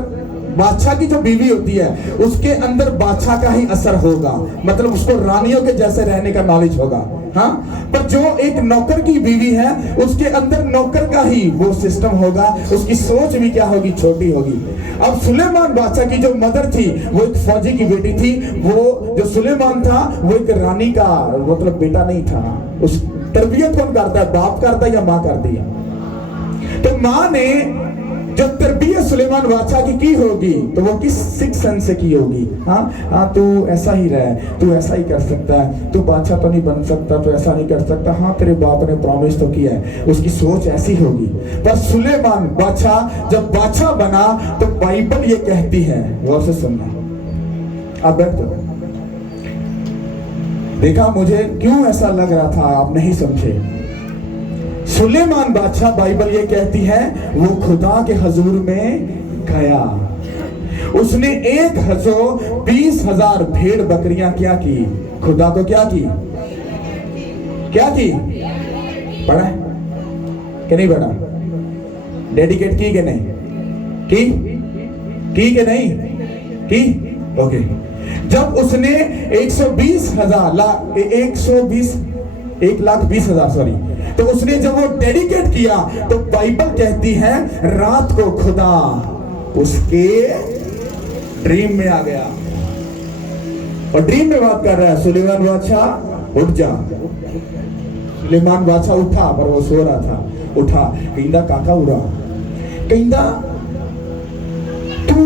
बादशाह की जो बीवी होती है उसके अंदर बादशाह का ही असर होगा, मतलब उसको रानियों के जैसे रहने का नॉलेज होगा। हाँ, पर जो एक नौकर की बीवी है उसके अंदर नौकर का ही वो सिस्टम होगा, उसकी सोच भी क्या होगी? छोटी होगी। अब सुलेमान बादशाह की जो मदर थी वो एक फौजी की बेटी थी। वो जो सुलेमान था वो एक रानी का मतलब बेटा नहीं था। उस तरबियत कौन करता है? बाप करता है या माँ करती है? तो माँ ने जो तरबियत सुलेमान बादशाह की होगी तो वो किस शिक्षण से की होगी? हाँ, तू ऐसा ही रह, तू ऐसा ही कर सकता है, तू बादशाह तो नहीं बन सकता, तो ऐसा नहीं कर सकता, हाँ तेरे बाप ने प्रॉमिस तो किया है, उसकी सोच ऐसी होगी। पर सुलेमान बादशाह जब बादशाह बना तो बाइबल ये कहती है, गौर से सुनना। अब बैठ जाओ। देखा मुझे क्यों ऐसा लग रहा था, आप नहीं समझे। सुलेमान बादशाह, बाइबल ये कहती है, वो खुदा के हजूर में गया। उसने 1,20,000 भेड़ बकरियां क्या की? खुदा को क्या की? क्या की? पढ़ा? कि नहीं बेटा? डेडिकेट की कि नहीं की कि नहीं की? ओके। जब उसने 1,20,000 सॉरी, तो उसने जब वो डेडिकेट किया तो बाइबल कहती है रात को खुदा उसके ड्रीम में आ गया और ड्रीम में बात कर रहा है, सुलेमान बादशाह उठ जा। सुलेमान बादशाह उठा पर वो सो रहा था। उठा, कहंदा काका उड़ा, कहंदा तू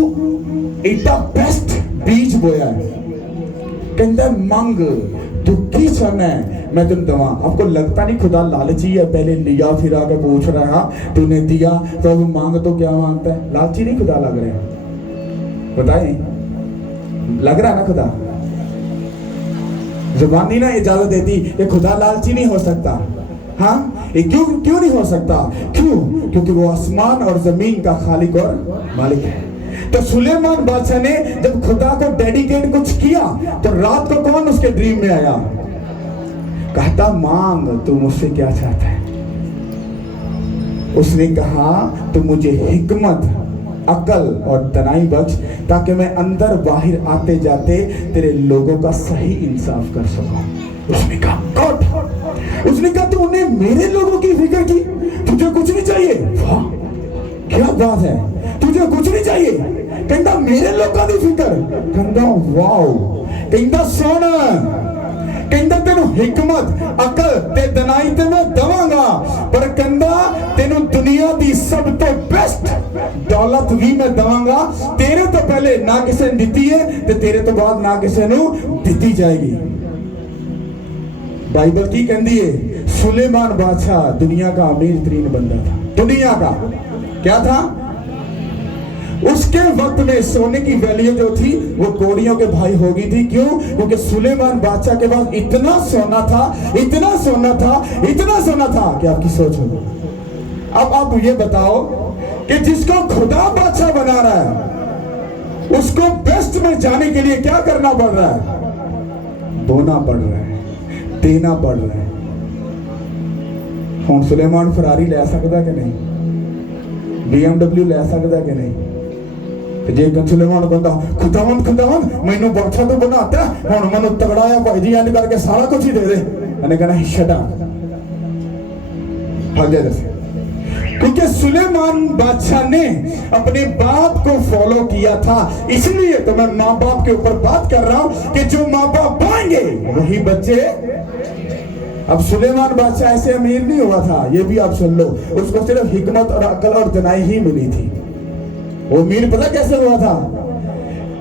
एडा बेस्ट बीज बोया है, कहंदा मंग तू की चाहना है मैं तुम दवा। आपको लगता नहीं खुदा लालची है? पहले लिया फिर आके पूछ रहा तूने दिया तो अब मांग तो क्या मांगता है? लालची नहीं खुदा लग रहा है? बताए लग रहा है ना खुदा? जुबानी ना इजाजत देती कि खुदा लालची नहीं हो सकता। हाँ, ये क्यों नहीं हो सकता? क्यों? क्योंकि वो आसमान और जमीन का खालिक और मालिक है। तो सुलेमान बादशाह ने जब खुदा को डेडिकेट कुछ किया तो रात को कौन उसके ड्रीम में आया? कहता मांग तू मुझसे क्या चाहता है? उसने कहा तू मुझे हिकमत, अकल और दनाई बख्श ताकि मैं अंदर बाहर आते जाते तेरे लोगों का सही इंसाफ कर सकूं। उसने कहा गॉड, उसने कहा तूने मेरे लोगों की फिक्र की, तुझे कुछ नहीं चाहिए? वाह क्या बात है, तुझे कुछ नहीं चाहिए? कहता मेरे लोगों की फिक्र, कहता वाओ, कहता सुन, कहता तेनू हिकमत अकल ते दनाई ते मैं दवांगा, पर कहता तेनू दुनिया दी सब तो बेस्ट दौलत भी मैं दवांगा। तेरे तो पहले ना किसी ने दी है ते तेरे तो बाद ना किसी नू दी जाएगी। बाइबल की कहती है सुलेमान बादशाह दुनिया का अमीर तरीन बंदा था। दुनिया का क्या था? उसके वक्त में सोने की वैल्यू जो थी वो कौड़ियों के भाई हो गई थी। क्यों? क्योंकि सुलेमान बादशाह के पास इतना सोना था, इतना सोना था, इतना सोना था कि आपकी सोच हो। अब आप ये बताओ कि जिसको खुदा बादशाह बना रहा है उसको बेस्ट में जाने के लिए क्या करना पड़ रहा है? बोना पड़ रहा है, देना पड़ रहा है। हुण सुलेमान फरारी ले सकता कि नहीं? BMW ले सकता कि नहीं? जे सुलेमान बंदा खुदावन मैनू बादशाह तो बनाता हुण मैनू तगड़ाया भाई जी एंड करके सारा कुछ ही दे दे, मैंने कहना शटा भाग्य जैसे। क्योंकि सुलेमान बादशाह ने अपने बाप को फॉलो किया था। इसलिए तो मैं माँ बाप के ऊपर बात कर रहा हूं कि जो माँ बाप पाएंगे वही बच्चे। अब सुलेमान बादशाह ऐसे अमीर नहीं हुआ था, ये भी आप सुन लो। उसको सिर्फ हिकमत और अकल और दनाई ही मिली थी। वो अमीर पता कैसे हुआ था?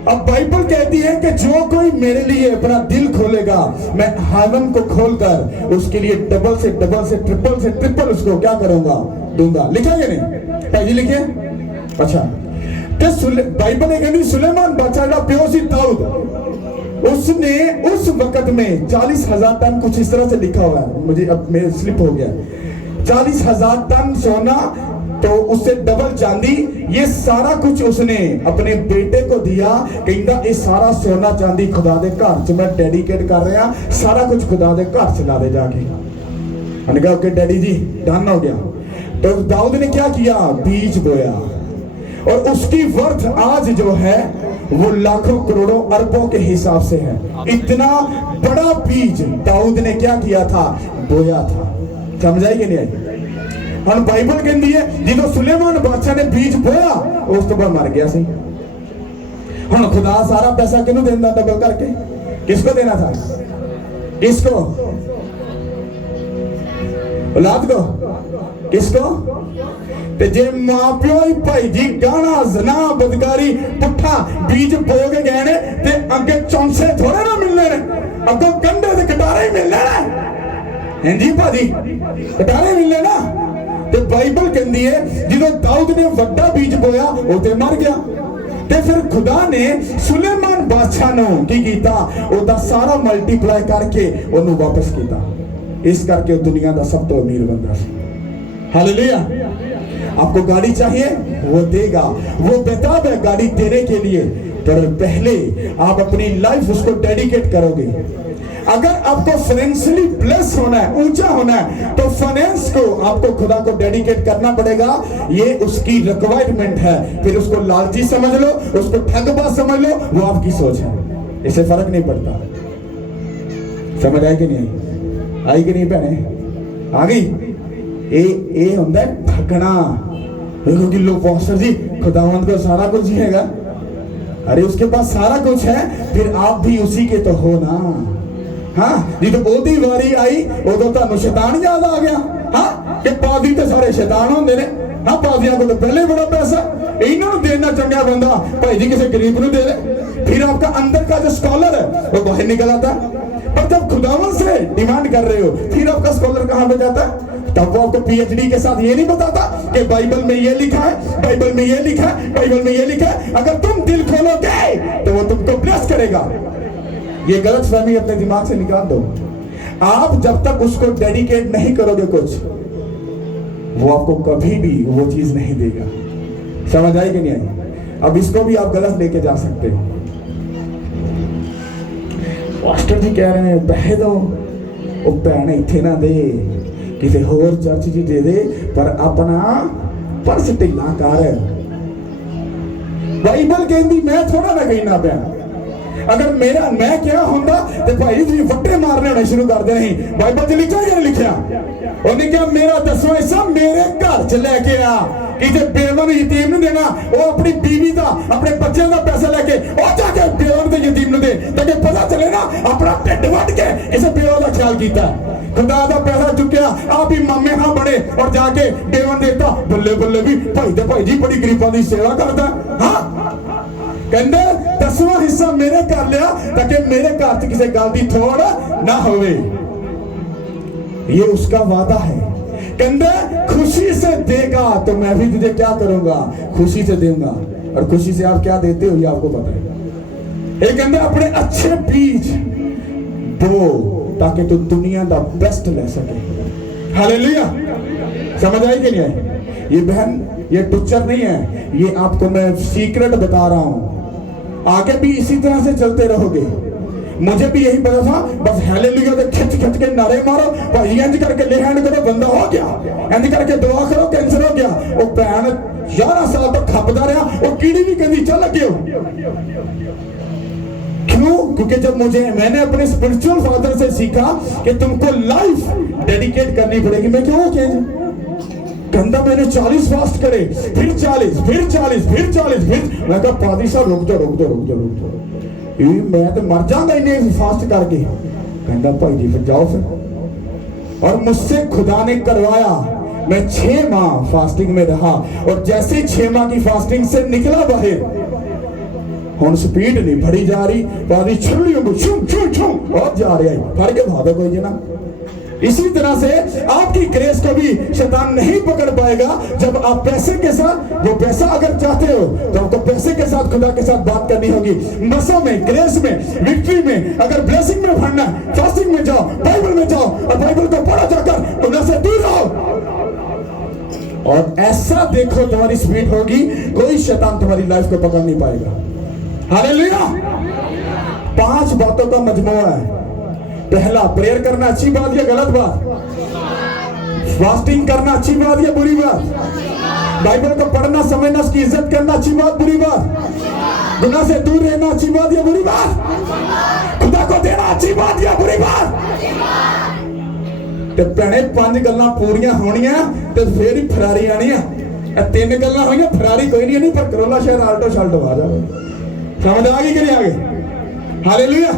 अब बाइबल कहती है कि जो कोई मेरे लिए अपना दिल खोलेगा मैं हेवन को खोलकर उसके लिए डबल से ट्रिपल उसको क्या करूंगा? दूंगा। लिखेंगे नहीं? भाई जी लिखे। अच्छा, बाइबल कहती सुलेमान बादशाह का प्यो सी दाऊद, उसने उस वक्त में 40,000 टन कुछ इस तरह से लिखा हुआ है, मुझे अब मेरे स्लिप हो गया, 40,000 टन सोना तो उससे डबल चांदी, ये सारा कुछ उसने अपने बेटे को दिया। कहता ये सारा सोना चांदी खुदा दे घर च मैं डेडिकेट कर रहा, सारा कुछ खुदा दे घर चला दे जाके। मैंने कहा ओके डैडी जी, डन हो गया। तो दाऊद ने क्या किया? बीज बोया और उसकी वर्थ आज जो है वो लाखों करोड़ों अरबों के हिसाब से है। इतना बड़ा बीज दाऊद ने क्या किया था? बोया था। समझ आई कि नहीं आई? हम बाइबल कहती है जो सुलेमान बादशाह ने बीज बोया उस तो बाद मर गया सी। हम खुदा सारा पैसा किन्हों देना डबल करके? किसको देना था? किसको? औलाद को? किसको? ते जे मां प्यो ही भाई जी गाना जना बदकारी पुट्ठा बीज बो के गए ने ते अगे चौंसे थोड़े ना मिलने ने, अगो कंधे ते कटारे ही मिलने ने। हैं जी भाजी, कटारे मिलने ना। ते बाइबल कहती है जो दाऊद ने वड्डा बीज बोया वो ते मर गया। ते फिर खुदा ने सुलेमान बादशाह नु की कीता? ओदा सारा मल्टीप्लाई करके ओनू वापस कीता। इस करके दुनिया का सब तो अमीर बंदा सी। हालेलुया। आपको गाड़ी चाहिए वो देगा, वो बेताब है गाड़ी देने के लिए, पर पहले आप अपनी लाइफ उसको डेडिकेट करोगे। अगर आपको फाइनेंशियली ब्लेस होना है, ऊंचा होना है, तो फाइनेंस को आपको खुदा को डेडिकेट करना पड़ेगा। ये उसकी रिक्वायरमेंट है। फिर उसको लालची समझ लो, उसको ठगबाज समझ लो, वो आपकी सोच है, इससे फर्क नहीं पड़ता। समझ आई कि नहीं आई कि नहीं भैने? आ गई। ये होता है ठगना। देखो कि लो पास्टर जी खुदावंद को सारा कुछ ही हैगा। अरे उसके पास सारा कुछ है, फिर आप भी उसी के तो हो ना। हाँ जी, तो ओदी वारी आई उदो तो शैतान याद आ गया। हाँ कि पादी तो सारे शैतान होंगे ने। हाँ पादियां को तो पहले बड़ा पैसा, इन्होंने देना चंगा बंदा भाई जी किसी गरीब को दे दे। फिर आपका अंदर का जो स्कॉलर है वो बाहर निकल आता है। पर जब खुदावन से डिमांड कर रहे हो, फिर आपका स्कॉलर कहां पे जाता है? तब वो आपको पीएचडी के साथ ये नहीं बताता कि बाइबल में ये लिखा है, बाइबल में ये लिखा है, बाइबल में ये लिखा है। अगर तुम दिल खोलोगे तो वो तुमको ब्लेस करेगा। ये गलत फहमी अपने दिमाग से निकाल दो। आप जब तक उसको डेडिकेट नहीं करोगे कुछ, वो आपको कभी भी वो चीज नहीं देगा। समझ आई कि नहीं आई? अब इसको भी आप गलत लेके जा सकते हो। पास्टर जी कह रहे हैं बह दो, वो भैन इत्थे ना दे, किसी होर चर्च जी दे दे, पर अपना पर्स ढिला कर। बाइबल कहती मैं थोड़ा ना कहना पैना। अगर मेरा मैं क्या होंदा तो भाई जी वट्टे मारने होने शुरू कर दे। नहीं, बाइबल च लिखा या नहीं लिखा? उन्हें क्या मेरा 10वां हिस्सा मेरे घर च लेके आ। कि बेवन यतीम नहीं देना, वो अपनी बीवी का अपने बच्चों का पैसा लेके और जाके बेवन के यतीम दे, ताकि पता चले ना अपना ढिड वट के इस बेवा का ख्याल किया। खुदा का पैसा चुकया, आप ही मामे हाँ बने और जाके बेवन देता। बल्ले बल्ले भी भाई जी बड़ी गरीबों की सेवा करता। हाँ कहते 10वां हिस्सा मेरे कर लिया ताकि मेरे घर च किसी गल की थोड़ ना होवे। ये उसका वादा है। कहते खुशी से देगा तो मैं भी तुझे क्या करूंगा, खुशी से दूंगा। और खुशी से आप क्या देते हो ये आपको पता है। एक कहते अपने अच्छे बीज बो ताकि तू दुनिया का बेस्ट ले सके। हालेलुया। समझ आई कि नहीं आई? ये बहन ये टुच्चर नहीं है, ये आपको मैं सीक्रेट बता रहा हूं। आगे भी इसी तरह से चलते रहोगे। मुझे भी यही पता था, बस हालेलुया के खिंच खिंच के नारे मारो, भाई इंज करके ले हैंड करो बंदा हो गया, इंज करके दुआ करो कैंसर हो गया। वो भैन 11 साल तक खपदा रहा, वो कीड़ी भी कहती चल लगे हो। क्यों? क्योंकि जब मैंने अपने स्पिरिचुअल फादर से सीखा कि तुमको लाइफ डेडिकेट करनी पड़ेगी। मैं क्यों कहता मैंने 40 फास्ट करे, फिर 40, फिर 40, फिर 40, फिर मैं कहा पादी साहब रुक जाओ, मैं तो मर जाऊंगा इन्हें फास्ट करके। कहता भाई जी फिर जाओ फिर। और मुझसे खुदा ने करवाया। मैं 6 माह फास्टिंग में रहा और जैसे ही 6 माह की फास्टिंग से निकला बाहर, हुन स्पीड नहीं बढ़ी जा रही, पादी छुलियों को छुम छुम छुम और जा रहा है। फड़ के भादो कोई जना। इसी तरह से आपकी ग्रेस को भी शैतान नहीं पकड़ पाएगा। जब आप पैसे के साथ, वो पैसा अगर चाहते हो तो आपको पैसे के साथ खुदा के साथ बात करनी होगी। मसों में, ग्रेस में, विक्ट्री में, अगर ब्लेसिंग में भरना है, फास्टिंग में जाओ, बाइबल में जाओ और बाइबल को पढ़ो जाकर, उन्हें से दूर रहो। और ऐसा देखो तुम्हारी स्पीड होगी, कोई शैतान तुम्हारी लाइफ को पकड़ नहीं पाएगा। हालेलुया। 5 बातों का मजमुआ है। पहला, प्रेयर करना अच्छी बात या गलत बात? फास्टिंग करना अच्छी बात या बुरी बात? बाइबल को पढ़ना, समझना, उसकी इज्जत करना अच्छी बात बुरी बात? गुनाह से दूर रहना अच्छी बात या बुरी बात? खुदा को देना अच्छी बात या बुरी बात? ते भैणे 5 गल्लां पूरियां होनियां ते फिर ही फरारी आनी है। 3 गल्लां होइयां, फरारी कोई नहीं, पर करोला शायद आल्टो शाल्टो आ जाए। समझ आ गई कि नहीं आ गई? हालेलुया।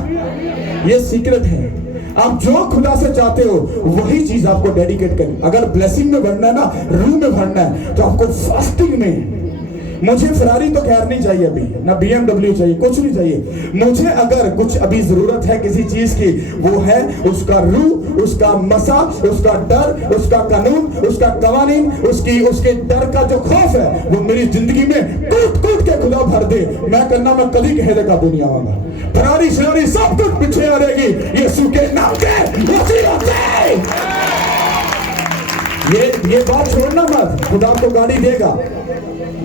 ये सीक्रेट है। आप जो खुदा से चाहते हो वही चीज आपको डेडिकेट करनी। अगर ब्लेसिंग में भरना है ना, रूह में भरना है, तो आपको फास्टिंग में। मुझे फरारी तो खैर नहीं चाहिए अभी, ना BMW चाहिए, कुछ नहीं चाहिए। मुझे अगर कुछ अभी जरूरत है किसी चीज की, वो है उसका रूह, उसका मसा, उसका डर, उसका कानून, उसका कवानीन, उसके डर का जो खौफ है, वो मेरी जिंदगी में कूट कूट के खुदा भर दे। मैं कभी कहे दे काबू नहीं आऊंगा। फरारी शरारी सब कुछ पीछे आ रहेगी यीशु के नाम के वसीले से। ये बात छोड़ना मत। खुदा आपको गाड़ी देगा,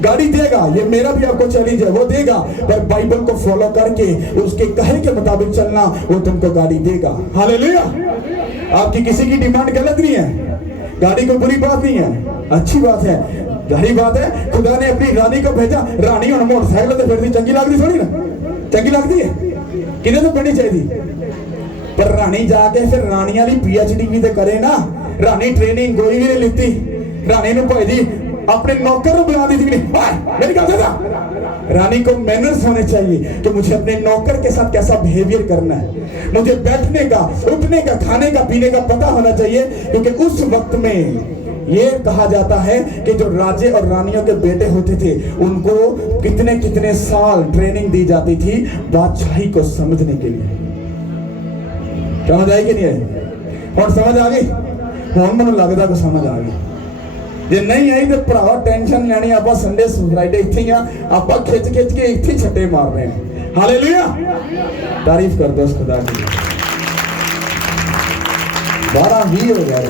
गाड़ी देगा, ये मेरा भी आपको चैलेंज है, वो देगा, पर बाइबल को फॉलो करके उसके कहे के मुताबिक चलना, वो तुमको गाड़ी देगा। हालेलुया। आपकी किसी की डिमांड गलत नहीं है, गाड़ी कोई बुरी बात नहीं है, अच्छी बात है, गहरी बात है। खुदा ने अपनी रानी को भेजा, रानी और मोटरसाइकिल से फिरती चंगी लगती थोड़ी ना, चंगी लगती है, किन्हें तो पढ़नी चाहिए, पर रानी जाके फिर रानी वाली PhD भी तो करे ना। रानी ट्रेनिंग कोई भी नहीं लेती, रानी ने भाई जी अपने नौकर को बुला दी थी, मेरी गल सुन। रानी को मैनर्स होने चाहिए कि मुझे अपने नौकर के साथ कैसा बिहेवियर करना है, मुझे बैठने का, उठने का, खाने का, पीने का पता होना चाहिए, क्योंकि उस वक्त में ये कहा जाता है कि जो राजे और रानियों के बेटे होते थे उनको कितने कितने साल ट्रेनिंग दी जाती थी बादशाही को समझने के लिए। समझ आई कि नहीं आई? और समझ आ गई? हुण मैनूं लगदा कि समझ आ गई। जे नहीं आई तो भरावा टेंशन लैनी, आप संडे फ्राइडे इत्थे ही आप खिच खिच के इत्थे ही छट्टे मारने हैं। हालेलुया, तारीफ कर दो उस खुदा की। 12-20 हो गए,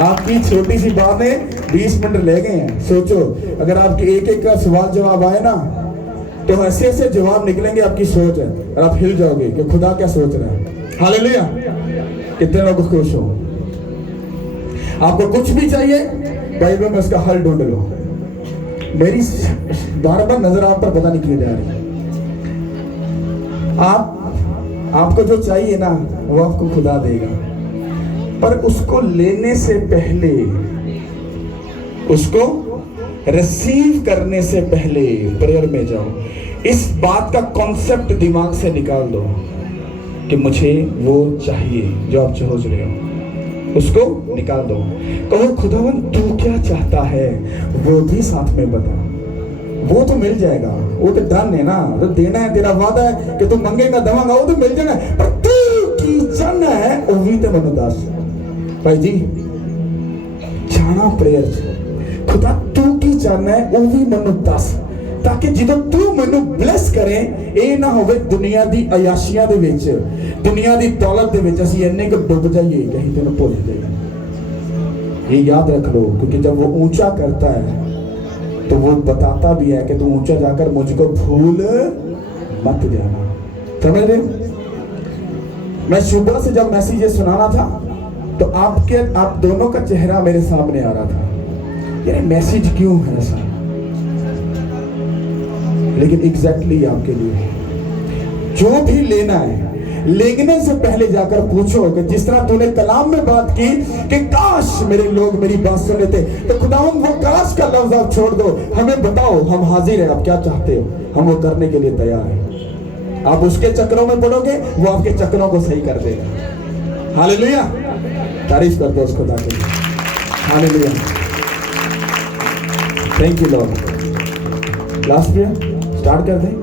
आपकी छोटी सी बातें 20 मिनट ले गए हैं। सोचो अगर आपके एक एक का सवाल जवाब आए ना तो ऐसे ऐसे जवाब निकलेंगे, आपकी सोच है और आप हिल जाओगे कि खुदा क्या सोच रहा है। हालेलुया। कितने लोग खुश हो? आपको कुछ भी चाहिए बाइबल में उसका हल ढूंढ लो। मेरी बार बार नजर आप पर पता नहीं क्यों जा रही। आपको जो चाहिए ना वो आपको खुदा देगा, पर उसको लेने से पहले, उसको रिसीव करने से पहले प्रेयर में जाओ। इस बात का कॉन्सेप्ट दिमाग से निकाल दो कि मुझे वो चाहिए जो आप सोच रहे हो, उसको निकाल दो। कहो खुदावन तू क्या चाहता है वो भी साथ में बता, वो तो मिल जाएगा, वो तो डन है ना, तो देना है, तेरा वादा है कि तू मंगेगा दवांगा, वो तो मिल जाएगा। पर तू की चाहना है वो भी तो मनु दस भाई जी, जाना प्रेयर खुदा तू की चाहना है वो भी मनु दस, ताकि ਜਦੋਂ ਤੂੰ ਮੈਨੂੰ ਬਲੈਸ ਕਰੇ ਇਹ ਨਾ ਹੋਵੇ ਦੁਨੀਆ ਦੀ ਅਯਾਸ਼ੀਆਂ ਦੇ ਵਿੱਚ, ਦੁਨੀਆ ਦੀ ਦੌਲਤ ਦੇ ਵਿੱਚ ਅਸੀਂ ਇੰਨੇ ਕੁ ਡੁੱਬ ਜਾਈਏ ਕਿ ਅਸੀਂ ਤੈਨੂੰ ਭੁੱਲ ਜਾਈਏ। ये याद रख लो, क्योंकि जब वो ऊंचा करता है तो वो बताता भी है कि तू ऊंचा जाकर मुझको भूल मत जाना। समझ रहे? मैं सुबह से जब मैसेज ये सुनाना था तो आप दोनों का चेहरा मेरे सामने आ रहा था, ये मैसेज क्यों है ऐसा, लेकिन एग्जैक्टली आपके लिए जो भी लेना है, लेने से पहले जाकर पूछो कि जिस तरह तूने कलाम में बात की कि काश मेरे लोग मेरी बात सुन लेते, तो खुदावंद वो काश का लफ्ज आप छोड़ दो, हमें बताओ, हम हाजिर हैं, आप क्या चाहते हो, हम वो करने के लिए तैयार हैं। आप उसके चक्रों में पड़ोगे, वो आपके चक्रों को सही कर देगा। हालेलुया, तारीफ कर दो उस खुदा के लिए। Hallelujah, thank you Lord. Last prayer start कर दें।